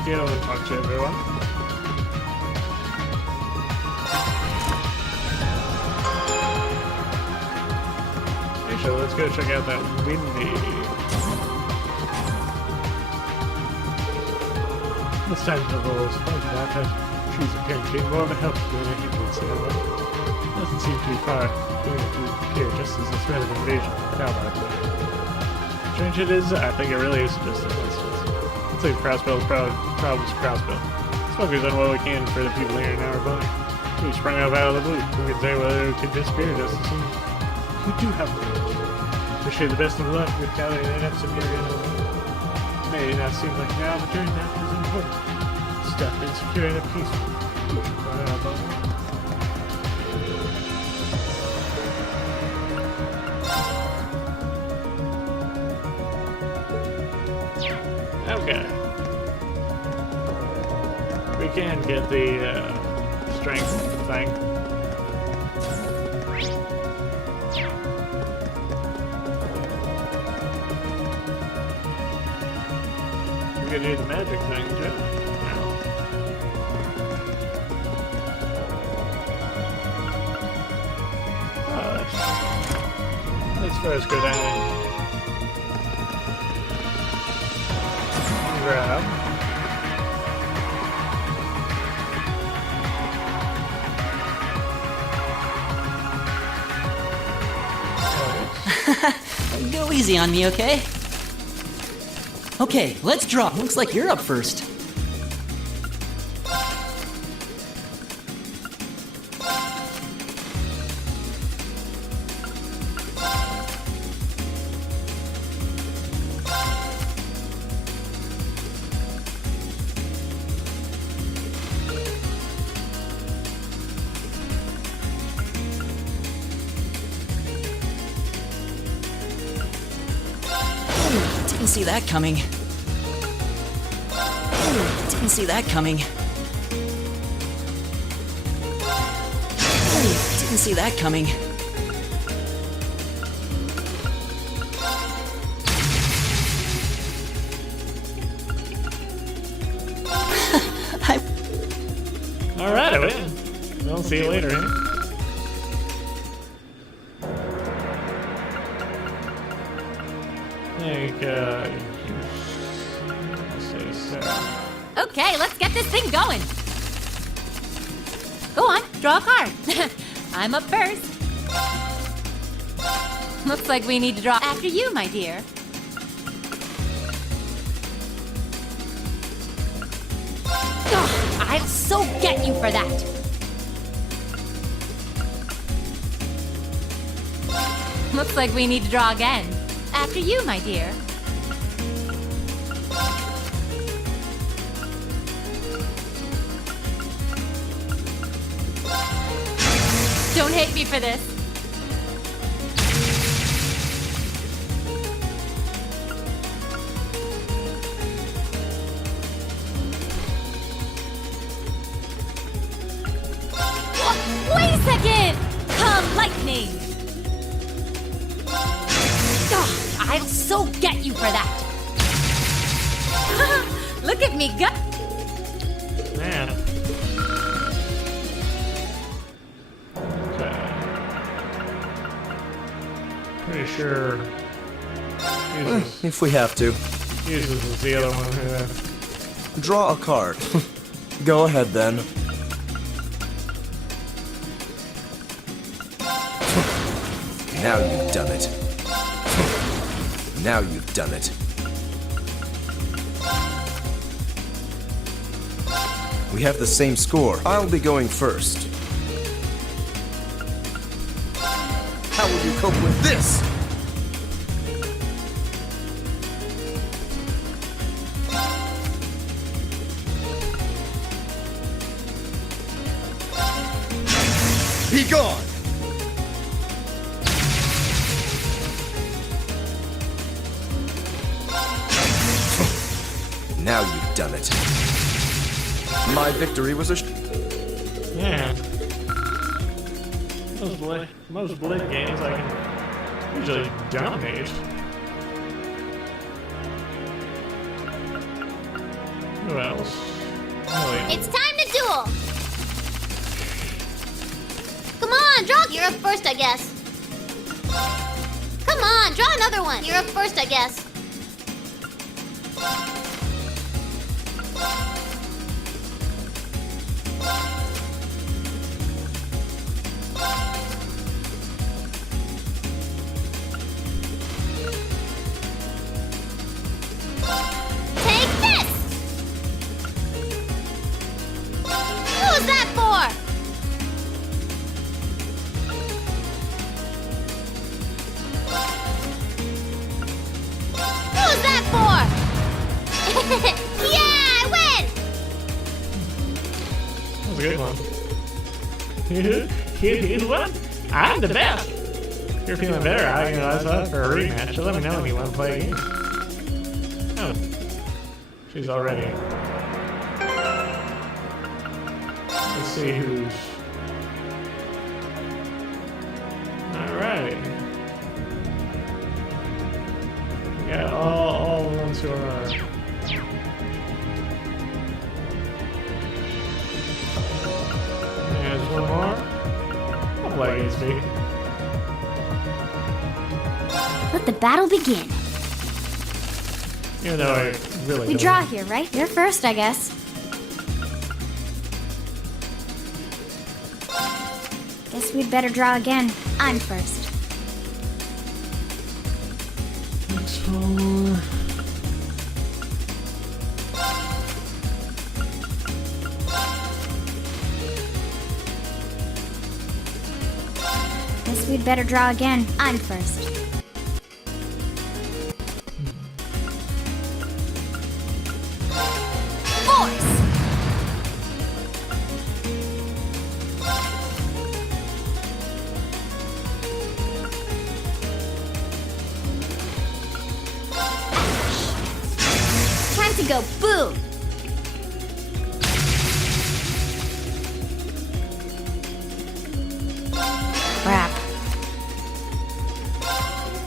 Get over and talk to everyone. Actually, let's go check out that windy. This time to roll is fun that trees appearing to be more of a help than a hindrance in a way. Doesn't seem to be far going to appear just as a threat of invasion now by the way. Strange it is, I think it really is just a coincidence. It's like Crossbell's problems Crossbell. Let's focus on what we can for the people here in Erebony. We sprung up out of the blue. Who can say whether it can disappear just as soon? We do have a courage. Wish you the best of luck with Callie and F Superior. May not seem like now, but during that is important. Step in securing a peaceful future for Erebony. Okay. We can get the strength thing. We can do the magic thing too. Let's first go down and grab. Go easy on me, okay? Okay, let's drop. Looks like you're up first. Didn't see that coming. Didn't see that coming. Didn't see that coming. Alright, I win. I'll see you later, eh? think, say so. Okay, let's get this thing going. Go on, draw a card. I'm up first. Looks like we need to draw after you, my dear. Ugh, I'll so get you for that. Looks like we need to draw again. After you, my dear. Don't hate me for this. Wait a second! Come, lightning! I'll so get you for that! Look at me go! Man. Okay. Pretty sure. Uses, If we have to. uses is the other one. Yeah. Draw a card. Go ahead then. Now you've done it. Now you've done it. We have the same score. I'll be going first. How will you cope with this? Be gone! Now you've done it. My victory was a Yeah. Most blade games I can usually dominate. Who else? Oh, wait. It's time to duel! Come on, draw. You're up first, I guess. Come on, draw another one. You're up first, I guess. Take this! Who's that for? Who's that for? Yeah, I win! That was a good one. Here's one. I'm the best. If you're feeling better, I can let's up for a rematch. So let me know if you want to play a game. Oh, she's already. Let's see who's. All right. We got all the ones who are. There's one more. I'll play against me. Let the battle begin. Even though I really We don't. draw here, right? You're first, I guess. Guess we'd better draw again. I'm first. Guess we'd better draw again. I'm first. Force! Time to go boom! Crap.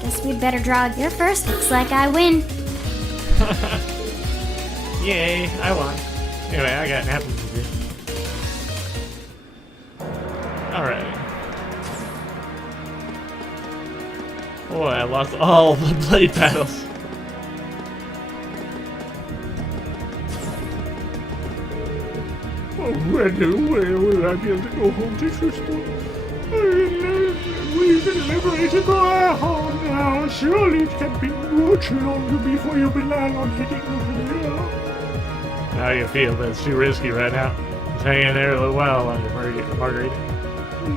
Guess we'd better draw. You're first. Looks like I win. Yay, I won. Anyway, I got nothing to do. Alright. Boy, I lost all the blade battles. When will I be able to go home to Truthful? We've been liberated by our home now. Surely it can't be much longer before you plan on hitting over there. How you feel? That's too risky right now. Just hang in there a little while on your Margarita.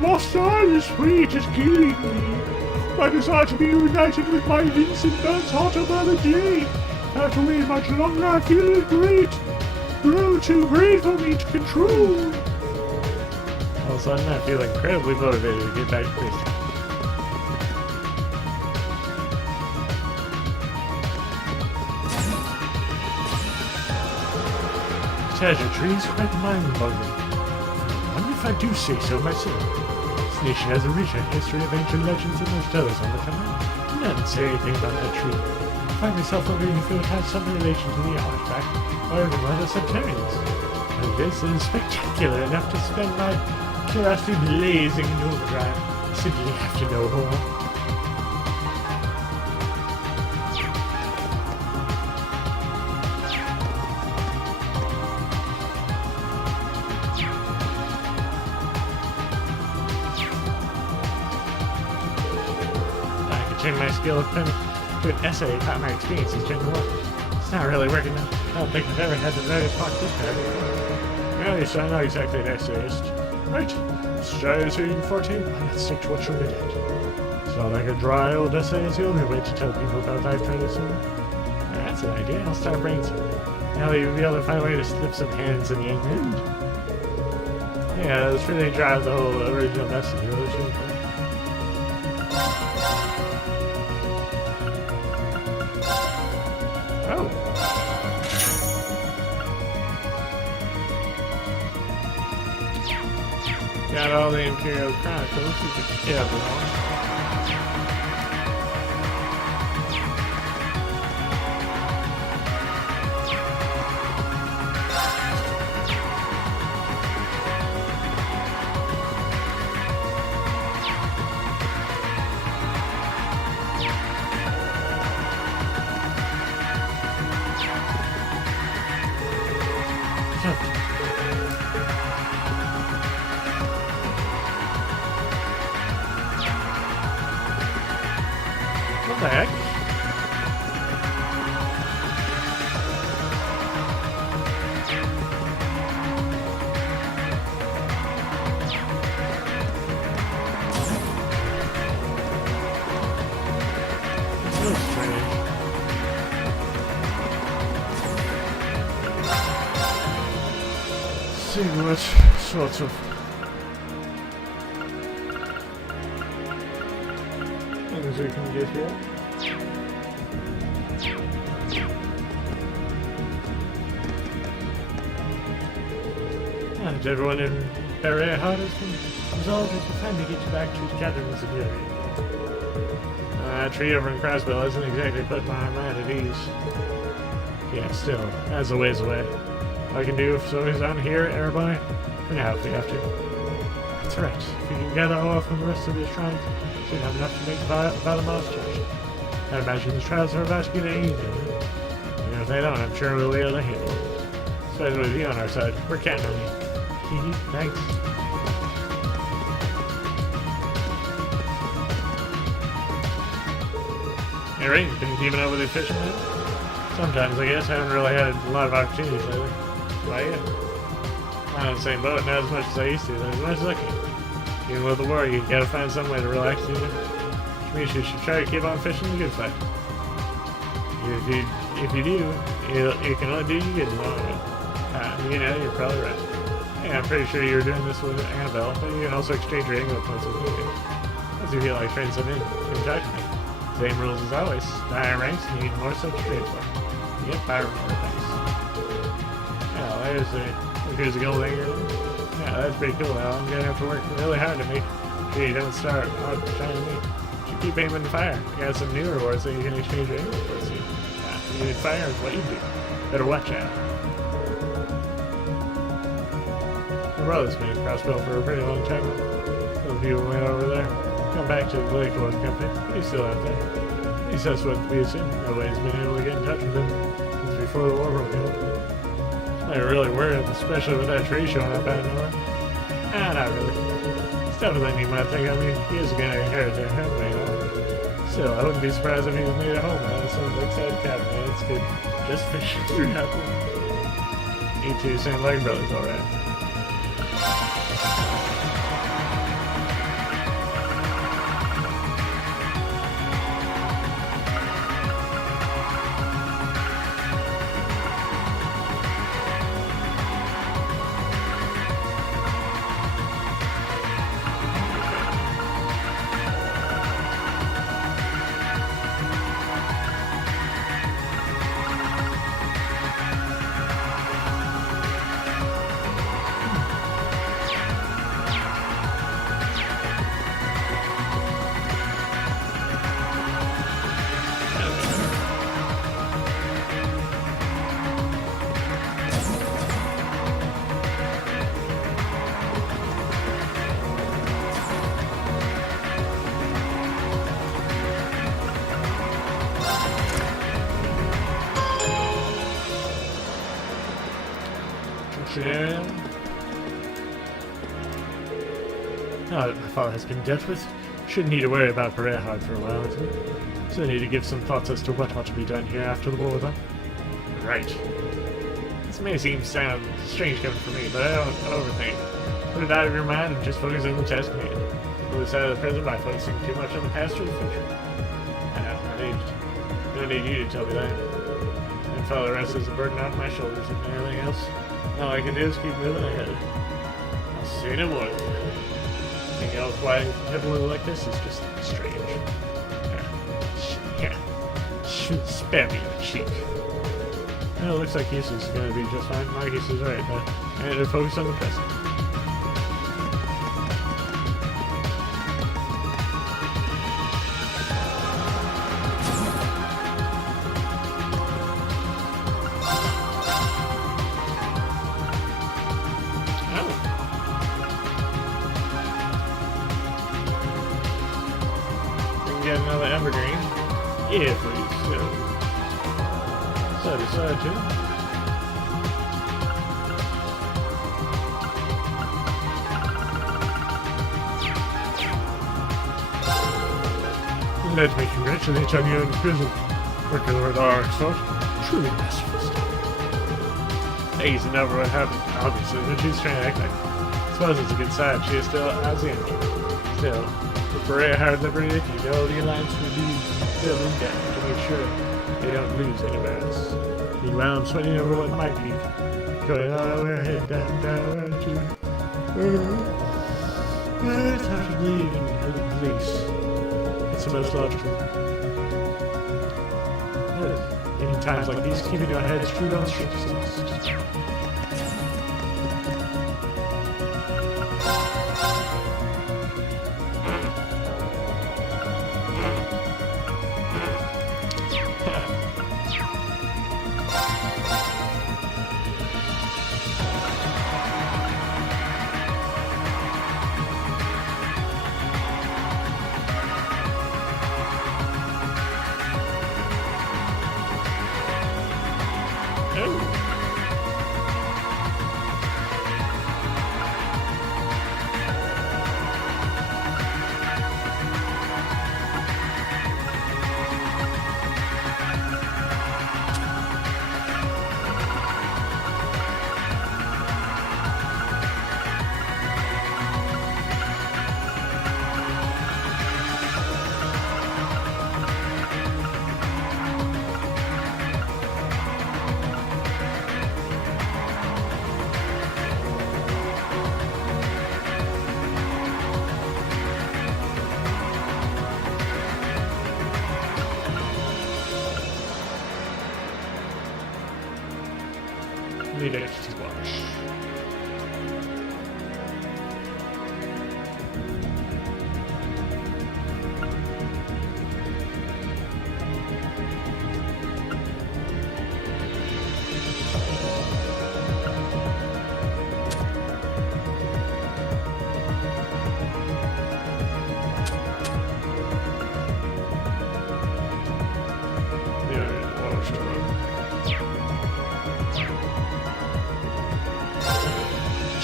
Lost Isle fate is killing me. My desire to be reunited with my Vincent burns hotter by the day. Have to wait much longer. I feel great. Grow too great for me to control. All of a sudden, I feel incredibly motivated to get back to this. Treasure trees quite mind-boggling. I wonder if I do say so myself. This nation has a richer history of ancient legends than most others on the continent. Do not say anything about that tree. I find myself wondering if it would have some relation to the artifact, or even one of the Subterraneans. And this is spectacular enough to spend my curiosity blazing into overdrive. I simply have to know more. My skill of pen to an essay about my experiences during the war. It's not really working out. I don't think I've ever had the very part this bad before. At least I'm not exactly an essayist. Right, strategy 14, why not stick to what you're good at? It's not like a dry old essay is the only way to tell people about life tradition. That's an idea, I'll start brainstorming. Now you'll be able to find a way to slip some hands in the end. Yeah, let's really drive the whole original message, really should. Got all the Imperial Chronicles, you can get up and on. What the heck? It's so strange. See what sorts of things we can get here. And everyone in Area Heart has been resolved at the time to get you back to the gatherings of Yuri. That tree over in Crossbell isn't exactly put my mind at ease. Yeah, still, that's a ways away. All I can do so is on here, Erebony, for now if we have to. That's right, if we can gather all from the rest of the shrines, we should have enough to make Valamar's church. I imagine the trials are about to get easy. And if they don't, I'm sure we'll be able to handle it. Especially with you on our side, we're counting on you. Thanks. Hey, Ray, been keeping up with the fishing lately? Sometimes, I guess. I haven't really had a lot of opportunities lately. Why, yeah. I'm on the same boat, not as much as I used to, but as much as I can. Even with the war, you gotta find some way to relax, you know? Which means you should try to keep on fishing the good fight. If you do, you can only do you good in the long run. You know, you're probably right. Yeah, I'm pretty sure you were doing this with Annabelle, but you can also exchange your Anglo points with me. As you feel like trading some in, come talk to me. Same rules as always. The higher ranks need more such trade for. Yep, I remember, thanks. Yeah, here's a gold anchor. Yeah, that's pretty cool. I'm gonna have to work really hard to make sure you don't start out trying to meet. You should keep aiming fire. I got some new rewards so you can exchange your Anglo points. You need fire is what you do. Better watch out. My brother's been in Crossbell for a pretty long time. Some people went over there. Come back to the Lake Lord Company. He's still out there. At least that's what we assume. Nobody's been able to get in touch with him since before the war broke out. I really worried, especially with that tree showing up out of nowhere. Not really. It's definitely neat, my thing. I mean, he is gonna inherit it anyway, Still, I wouldn't be surprised if he was made at home out of some lakeside cabin. It's good. Just fishing through nothing. You two sound like brothers, alright. Now that my father has been dealt with, shouldn't need to worry about Berehard for a while, is it? So I need to give some thoughts as to what ought to be done here after the war, though. Right. This may sound strange coming from me, but I don't overthink. Put it out of your mind and just focus on the task at hand. Lose sight of the present by focusing too much on the past or the future. I don't need you to tell me that. And follow the rest as a burden off my shoulders and anything else. All I can do is keep moving ahead. I'll see no more. Thinking all quiet and heavily like this is just strange. Spare me the cheek. Well, it looks like Eustace is going to be just fine. Marcus is right, but I need to focus on the present. Get another evergreen. Yeah, please. So decide to. Let me congratulate you on your prison. Working with Arxford. Truly masterful stuff. Easy enough what happened, obviously, but she's trying to act like. I suppose it's a good sign. She is still as the engine. Still. Berehard liberated, you know the Alliance will be still in debt to make sure they don't lose anywhere else. Meanwhile, I'm sweating over what might be going on over our head down to it's hard to believe in the police. It's the most logical. In times like these, keeping your head screwed on straight is lost. Lead Entity's Watch.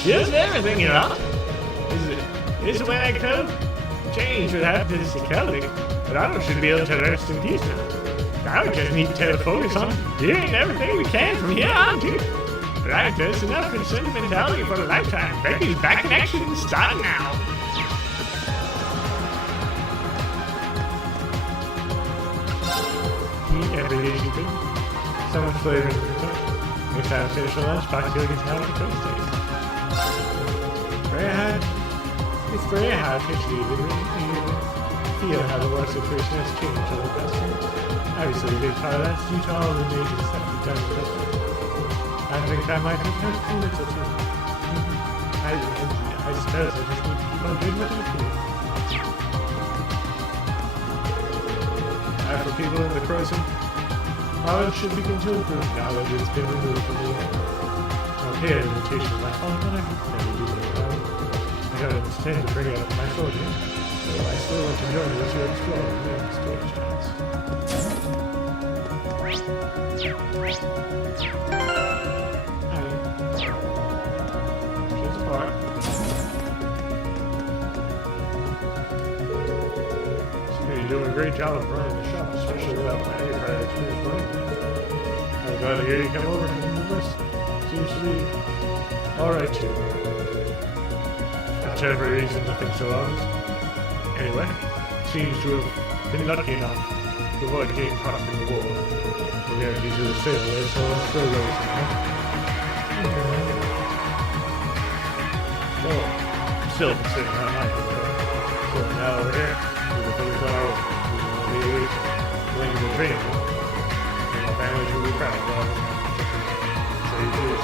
just everything, you know? Is the way I cope? Change would have to disability, but I should be able to rest in peace now. I would just need to focus on doing everything we can from here on, too. Right, that's enough for sentimentality for a lifetime. Becky's back in action, starting now. Eat every day you can. So much flavor in the cook. Next time I finish my lunch, Foxy will get to have a toast taste. Very hard. It's very hard to achieve it. Feel how the world situation has changed over the past years. Obviously, a big part of that's due to all the major stuff we've done with it. I think I might have had a little too. I suppose I just need to keep on doing what I do. For people in the frozen, knowledge should begin to improve now that it's been removed from the air. I'll pay an invitation like, oh, whatever. Never do that. I got an intent to bring it up my soldier, so I still want to join you as you explore the storage chance. She's apart. You're doing a great job of running the shop, especially without my prior experience running it. I'm glad to hear you come over and do this. Seems to be alright too. Not every reason to think so of. Anyway, seems to have been lucky enough to avoid getting caught up in the war. The guarantees of the sailor, so I'm still racing, huh? So, I'm still considering how I can go. So now we're here. Playing the dream, and our families will be proud of us. So you do it.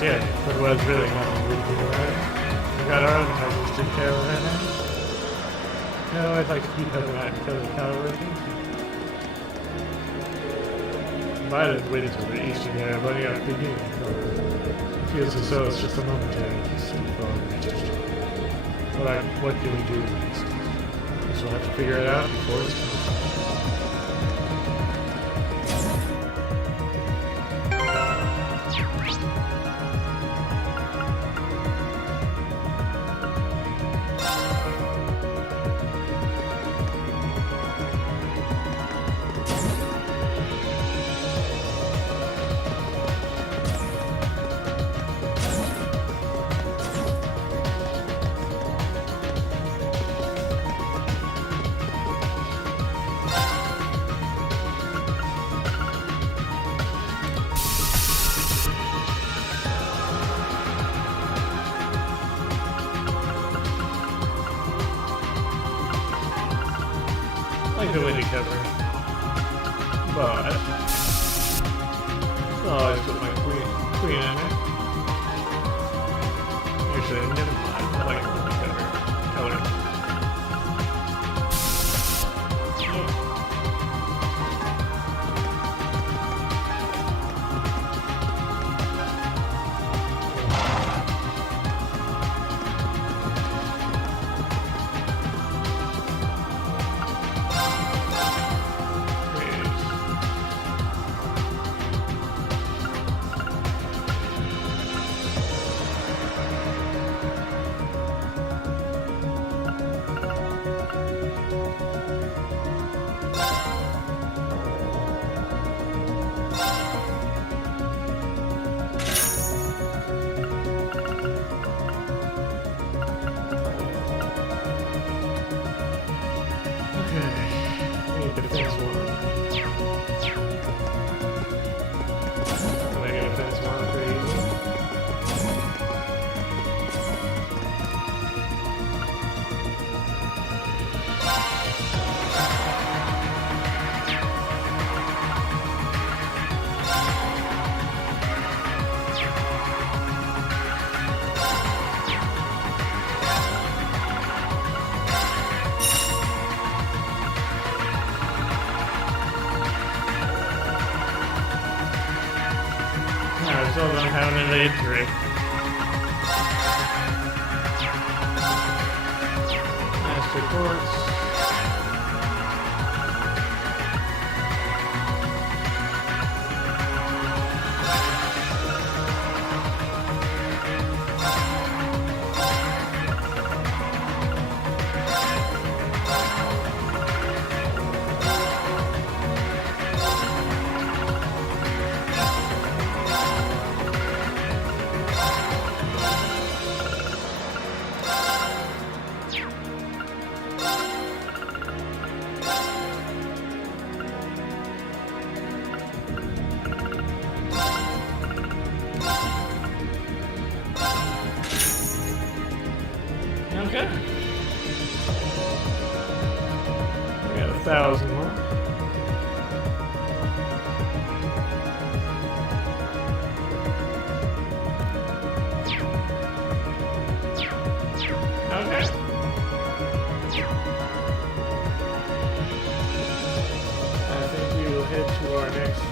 Yeah, but it was really nothing we do, right? We got our own presence to care of right now. No, I'd like to keep helping out and kill the cavalry. Might have waited till the eastern area, but yeah, beginning. It feels as though it's just a momentary peace before we reach it. But what can we do next? Guess we'll have to figure it out before it's time. like the way they cover. But I'll always put my queen in it. Actually, never mind. I like the cover. Color. as well as I'm having an injury. Master Quartz. Okay. We got 1,000 more. Okay. I think we will head to our next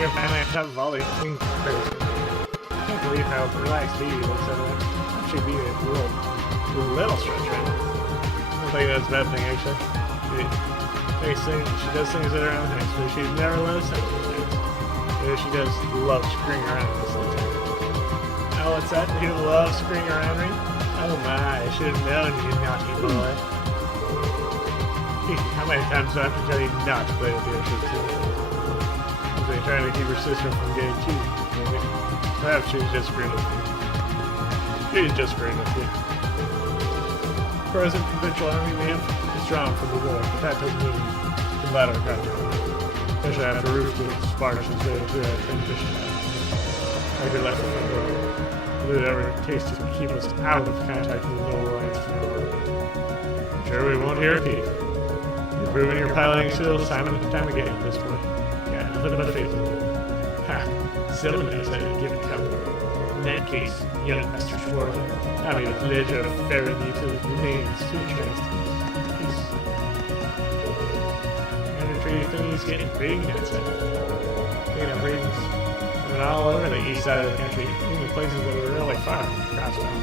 I finally on top of all these things. I can't believe how relaxed Phoebe looks at it. She'd be a little stretch right now. I don't think that's a bad thing, actually. She does things that are on things, but she's never let us think things. Maybe she does love screwing around this little time. Oh, what's that? You love screwing around me? Oh my, I should have known you naughty boy. How many times do I have to tell you not to play with your kids too? They're trying to keep her sister from getting cheated. Perhaps she's just screwing with you. She's just screwing with you. Present provincial army man is drawn from the war, but that doesn't mean the latter country. Especially after Ruth to Spartans and Zay to that transition. I could let them know whatever it takes to keep us out of contact with the Noble Alliance now. I'm sure we won't hear a peep. You're proving your piloting skills time and time again at this point. Nothing but faith. Ha! Someone knows how to give it cover. In that case, young Master Schwartz, I'll be the pleasure of ferrying you to the remains to Trans. Peace. And the tree thing is getting big, that's it. Picking up rings. I mean, all over the east side of the country, even places that are really far from Crosstown.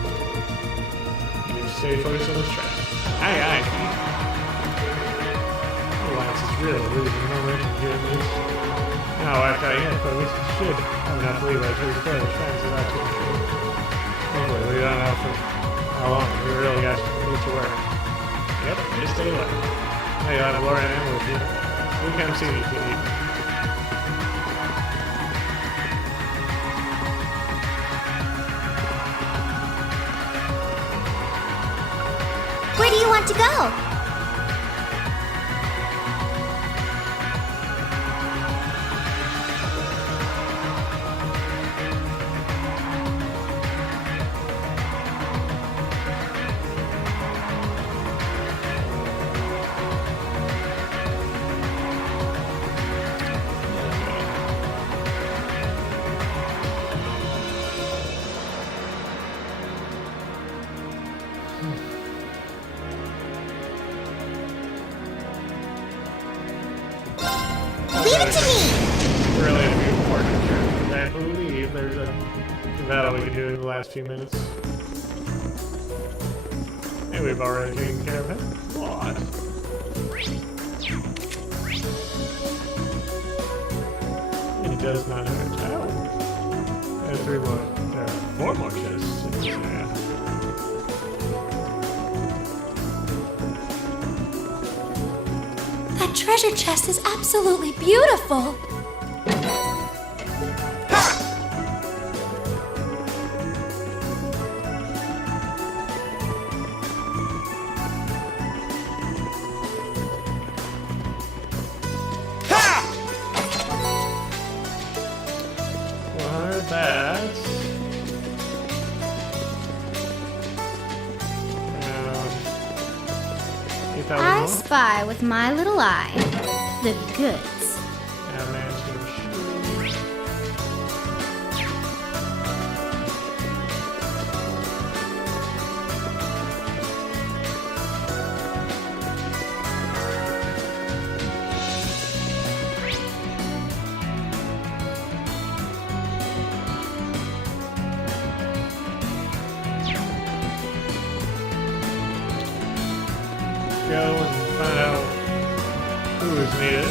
You stay focused on this track. Aye, aye, Pete. Alliance is really losing momentum here in this. No, I thought you but we should have enough leeway to repair the trends without too much trouble. Anyway, we don't know for how long. We really got to work. Yep, just stay away. Hey, I'll have Laura and Emma with you. We can come see me if you need me. Where do you want to go? Leave it to me! Really important. I believe there's a battle we can do in the last few minutes. And we've already taken care of it. What? He does not have a tower. There's 3 more. There are 4 more chests in this area. That treasure chest is absolutely beautiful. I spy with my little eye the goods. is needed.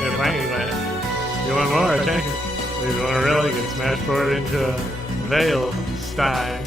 Yeah, fine, man. You want more? I take it. You want to really get smashed forward into a Veil style.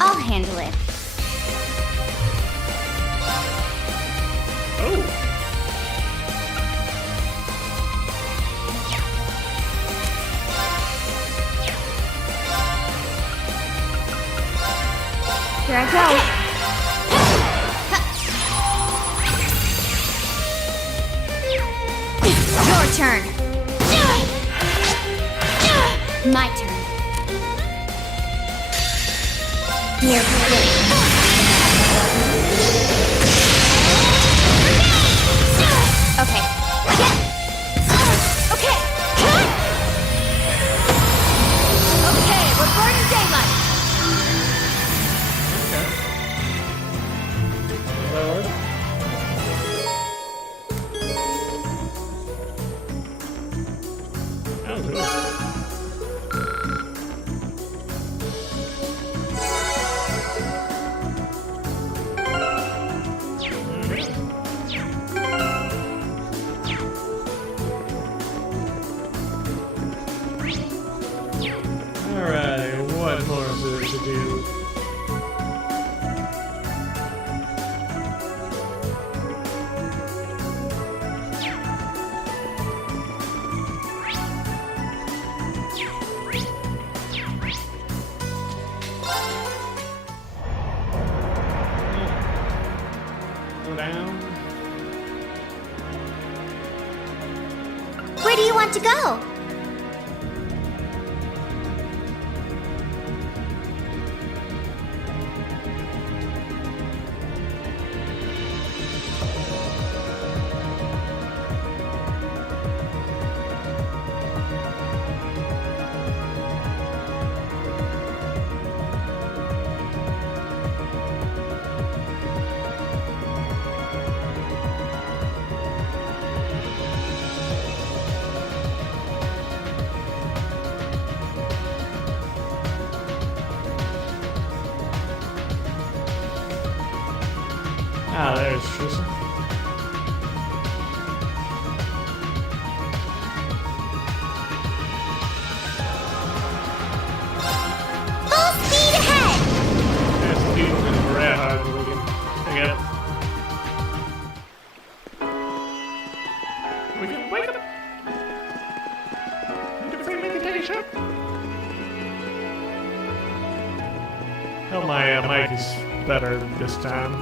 I'll handle it. Here I go. Your turn. My turn. Here we go. Okay. Okay. Okay, we're burning daylight. Alright, what more is there to do? Go down. Where do you want to go? Ah, there's Tristan. Full speed ahead! There's the people in the red hard looking. I get it. We can wake up! Need a free meditation! Oh, my mic is better this time.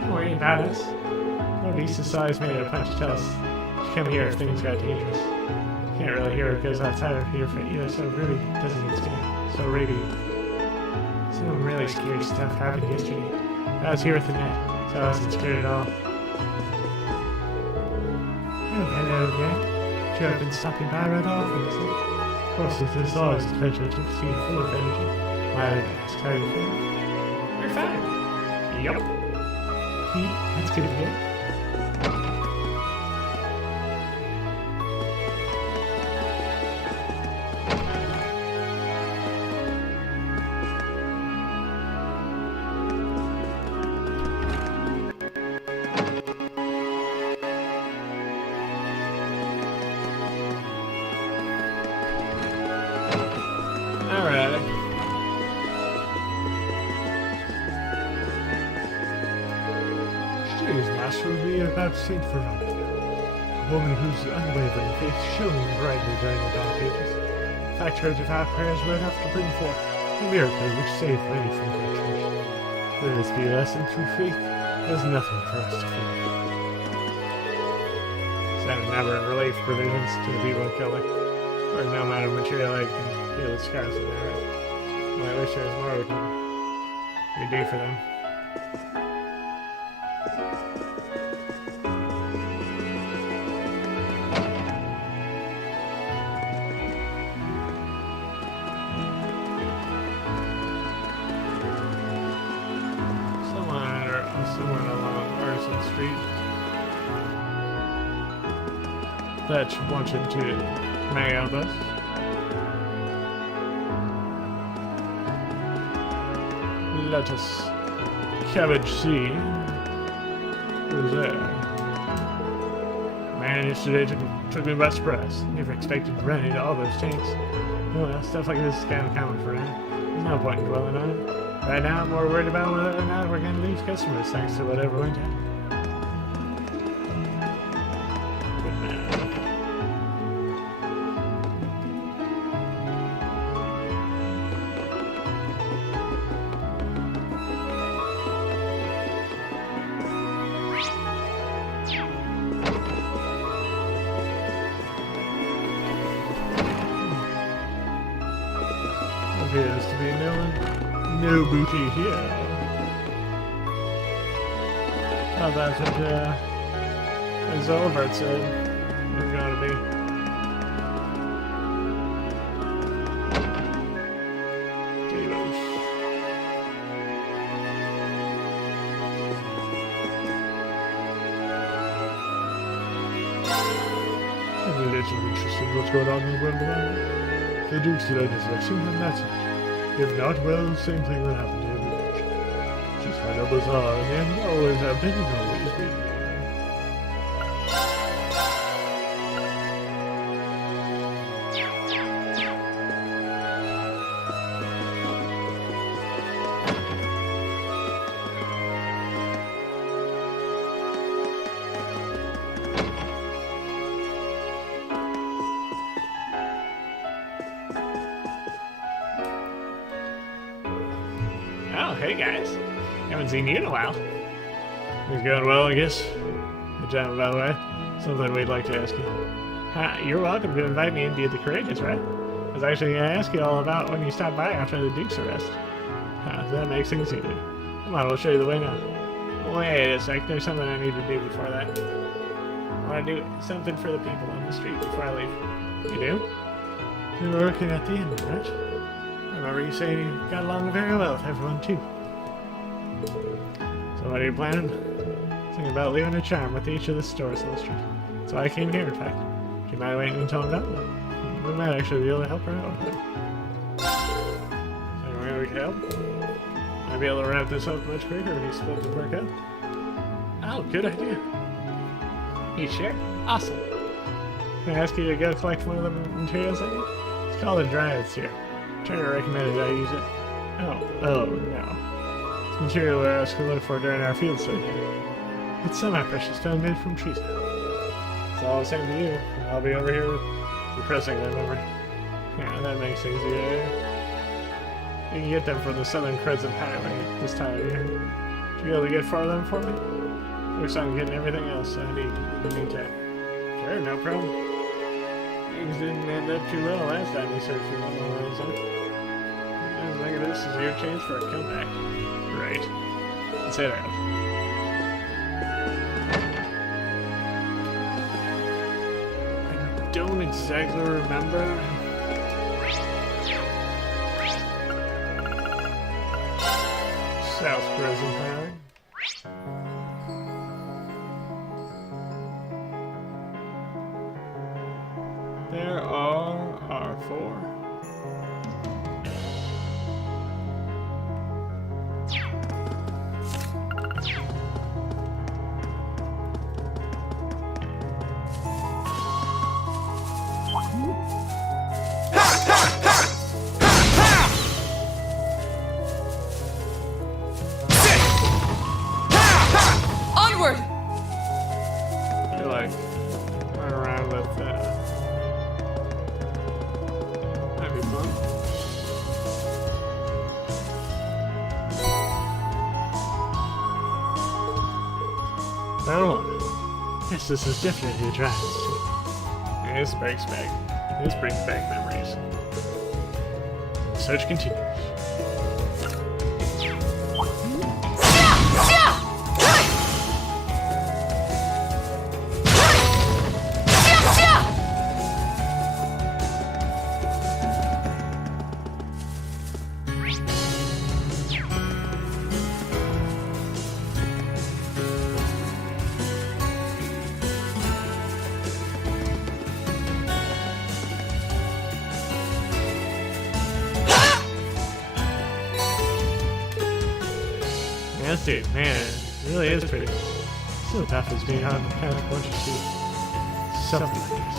Don't worry about us. No decent size made a punch to tell us to come here if things got dangerous. Can't really hear it because outside of here for either, so it really doesn't explain. So really, some really scary stuff happened yesterday. I was here with the net, so I wasn't scared at all. Oh, hello again. Sure, I've been stopping by right often, isn't it? Of course, it's always a pleasure to see you full of energy. Why did I ask how you feel? You're fine. Yup. That's good to hear. will be about Saint Veronica, a woman whose unwavering faith shone brightly during the Dark Ages. In fact, her devout prayers were enough to bring forth a miracle which saved many from their church. Let this be a lesson through faith. There's nothing for us to fear. Send never relief provisions to the people of Kelly, or no matter material aid can heal the scars of their head. Well, I wish there was more we do for them. Someone along Artisan Street that wanted to hang out with us. Let us cabbage see who's there. Man yesterday took me by surprise. Never expected to run into all those tanks. Well, stuff like this is kind of common for him. There's no point in dwelling on it. Right now, I'm more worried about whether or not we're going to lose customers thanks to whatever went down. Appears to be no booty here. How about it, as Olbert said, we're gonna be. Delos. I'm a little interested in what's going on in the world around. The Duke's learned his lesson, and that's it. If not, well, the same thing will happen to every nation. Just how numbers are, and they always have been and always been. Oh, hey guys. Haven't seen you in a while. Things going well, I guess? Good job, by the way. Something we'd like to ask you. You're welcome to invite me into the Courageous, right? I was actually going to ask you all about when you stopped by after the Duke's arrest. That makes things easier. Come on, we'll show you the way now. Wait a sec, there's something I need to do before that. I want to do something for the people on the street before I leave. You do? You're working at the inn, right? I remember you saying you got along very well with everyone, too. So what are you planning? Thinking about leaving a charm with each of the stores on the street. So I came here, in fact. Do you mind waiting until I'm done? We might actually be able to help her out. Is there any way we can help? Might be able to wrap this up much quicker if you split the work up. Oh, good idea. You sure? Awesome. Can I ask you to go collect one of the materials I need? It's called a Dryad's here. Turner recommended I use it. Oh no. It's material we're asked to look for during our field study. It's semi-precious stone made from trees. It's all the same to you. I'll be over here repressing them over. Yeah, that makes things easier. You can get them from the Southern Crescent Highway this time of year. Should be able to get 4 of them for me? Looks like I'm getting everything else I need in the meantime. Sure, no problem. Things didn't end up too well last time you searched for them on the zone. Look at this is your chance for a comeback. Right. Let's head out. I don't exactly remember. South Crescent Highway. There are R4. on. Oh, yes, this is definitely a draft. This brings back memories. Search continues. Yes, dude, man, it really is pretty. Still tough as being on the panic once you see something like this.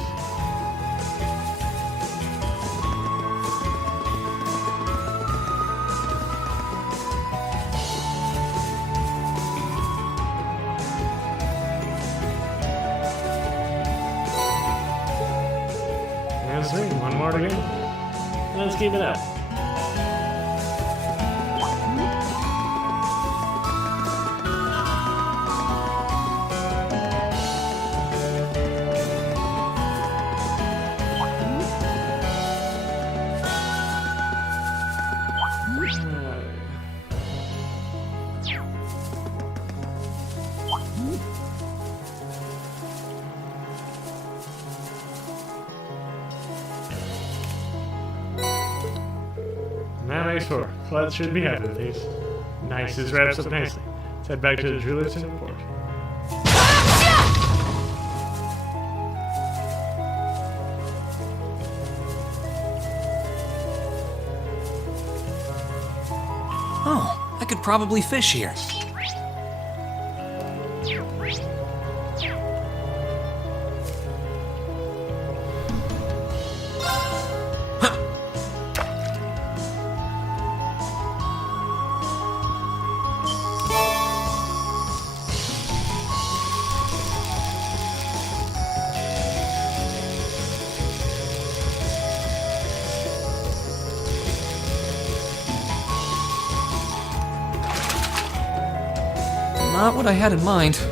And sweet, one more to go. Let's keep it up. That makes 4. Klutz should be happy with these. Nice, this wraps up nicely. Let's head back to the Drullerton report. Oh, I could probably fish here. Not what I had in mind. So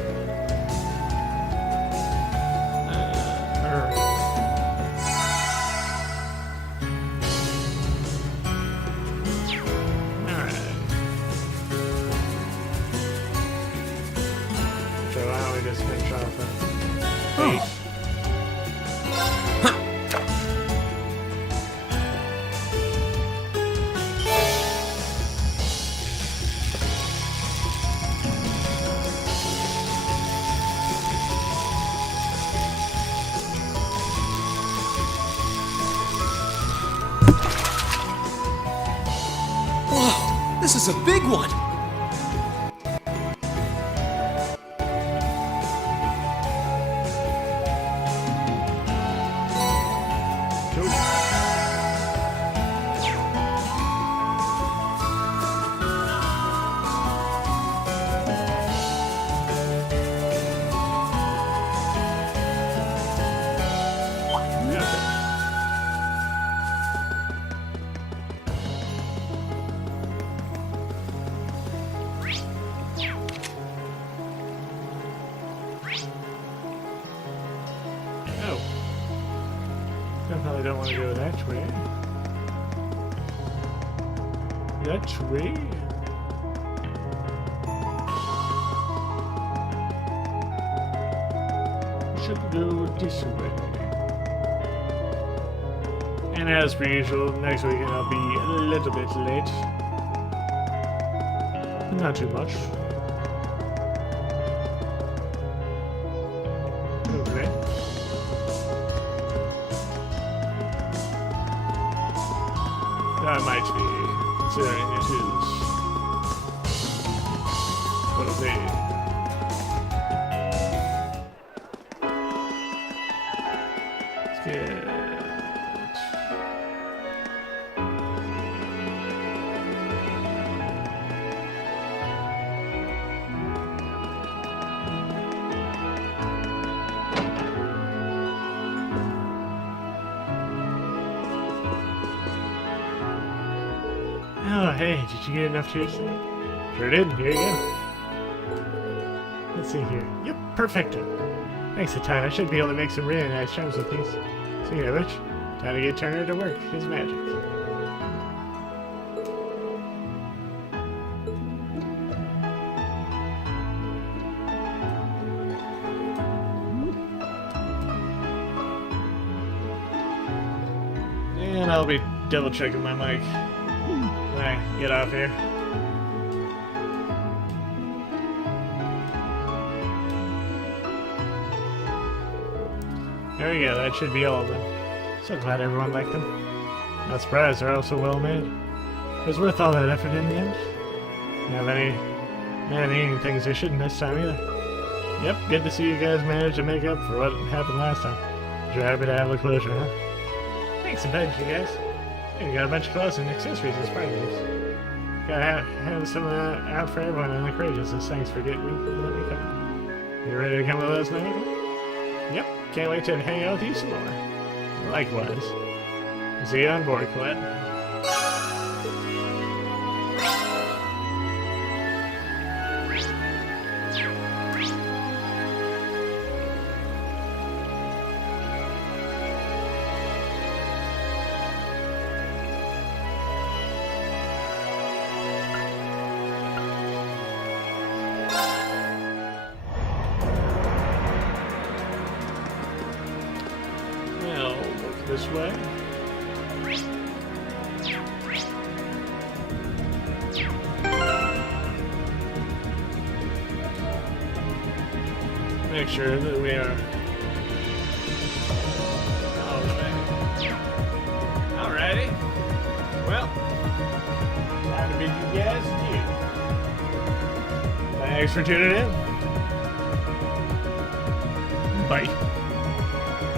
why don't we just finish off that? Whoa, this is a big one! Definitely don't want to go that way. That way? Should go this way. And as per usual, next weekend I'll be a little bit late. But not too much. Okay. That might be considering it is what'll be. Let's get Oh, hey, did you get enough cheers today? Sure did. Here you go. Let's see here. Yep, perfecto. Thanks a ton. I should be able to make some really nice charms with these. Speaking of which, time to get Turner to work his magic. And I'll be double checking my mic when I get off here. There we go, that should be all of them. So glad everyone liked them. Not surprised they're all so well made. It was worth all that effort in the end. Don't have any eating things I shouldn't this time either. Yep, good to see you guys manage to make up for what happened last time. You're happy to have the closure, huh? Thanks a bunch, you guys. You got a bunch of clothes and accessories as part of this. Gotta have some out for everyone in the courageous as thanks for letting me come. You ready to come with us now? Yep, can't wait to hang out with you some more. Likewise. See you on board, Colette. This way. Make sure that we are all the way. Alrighty. Well, time to bid you guys adieu. Thanks for tuning in. Bye.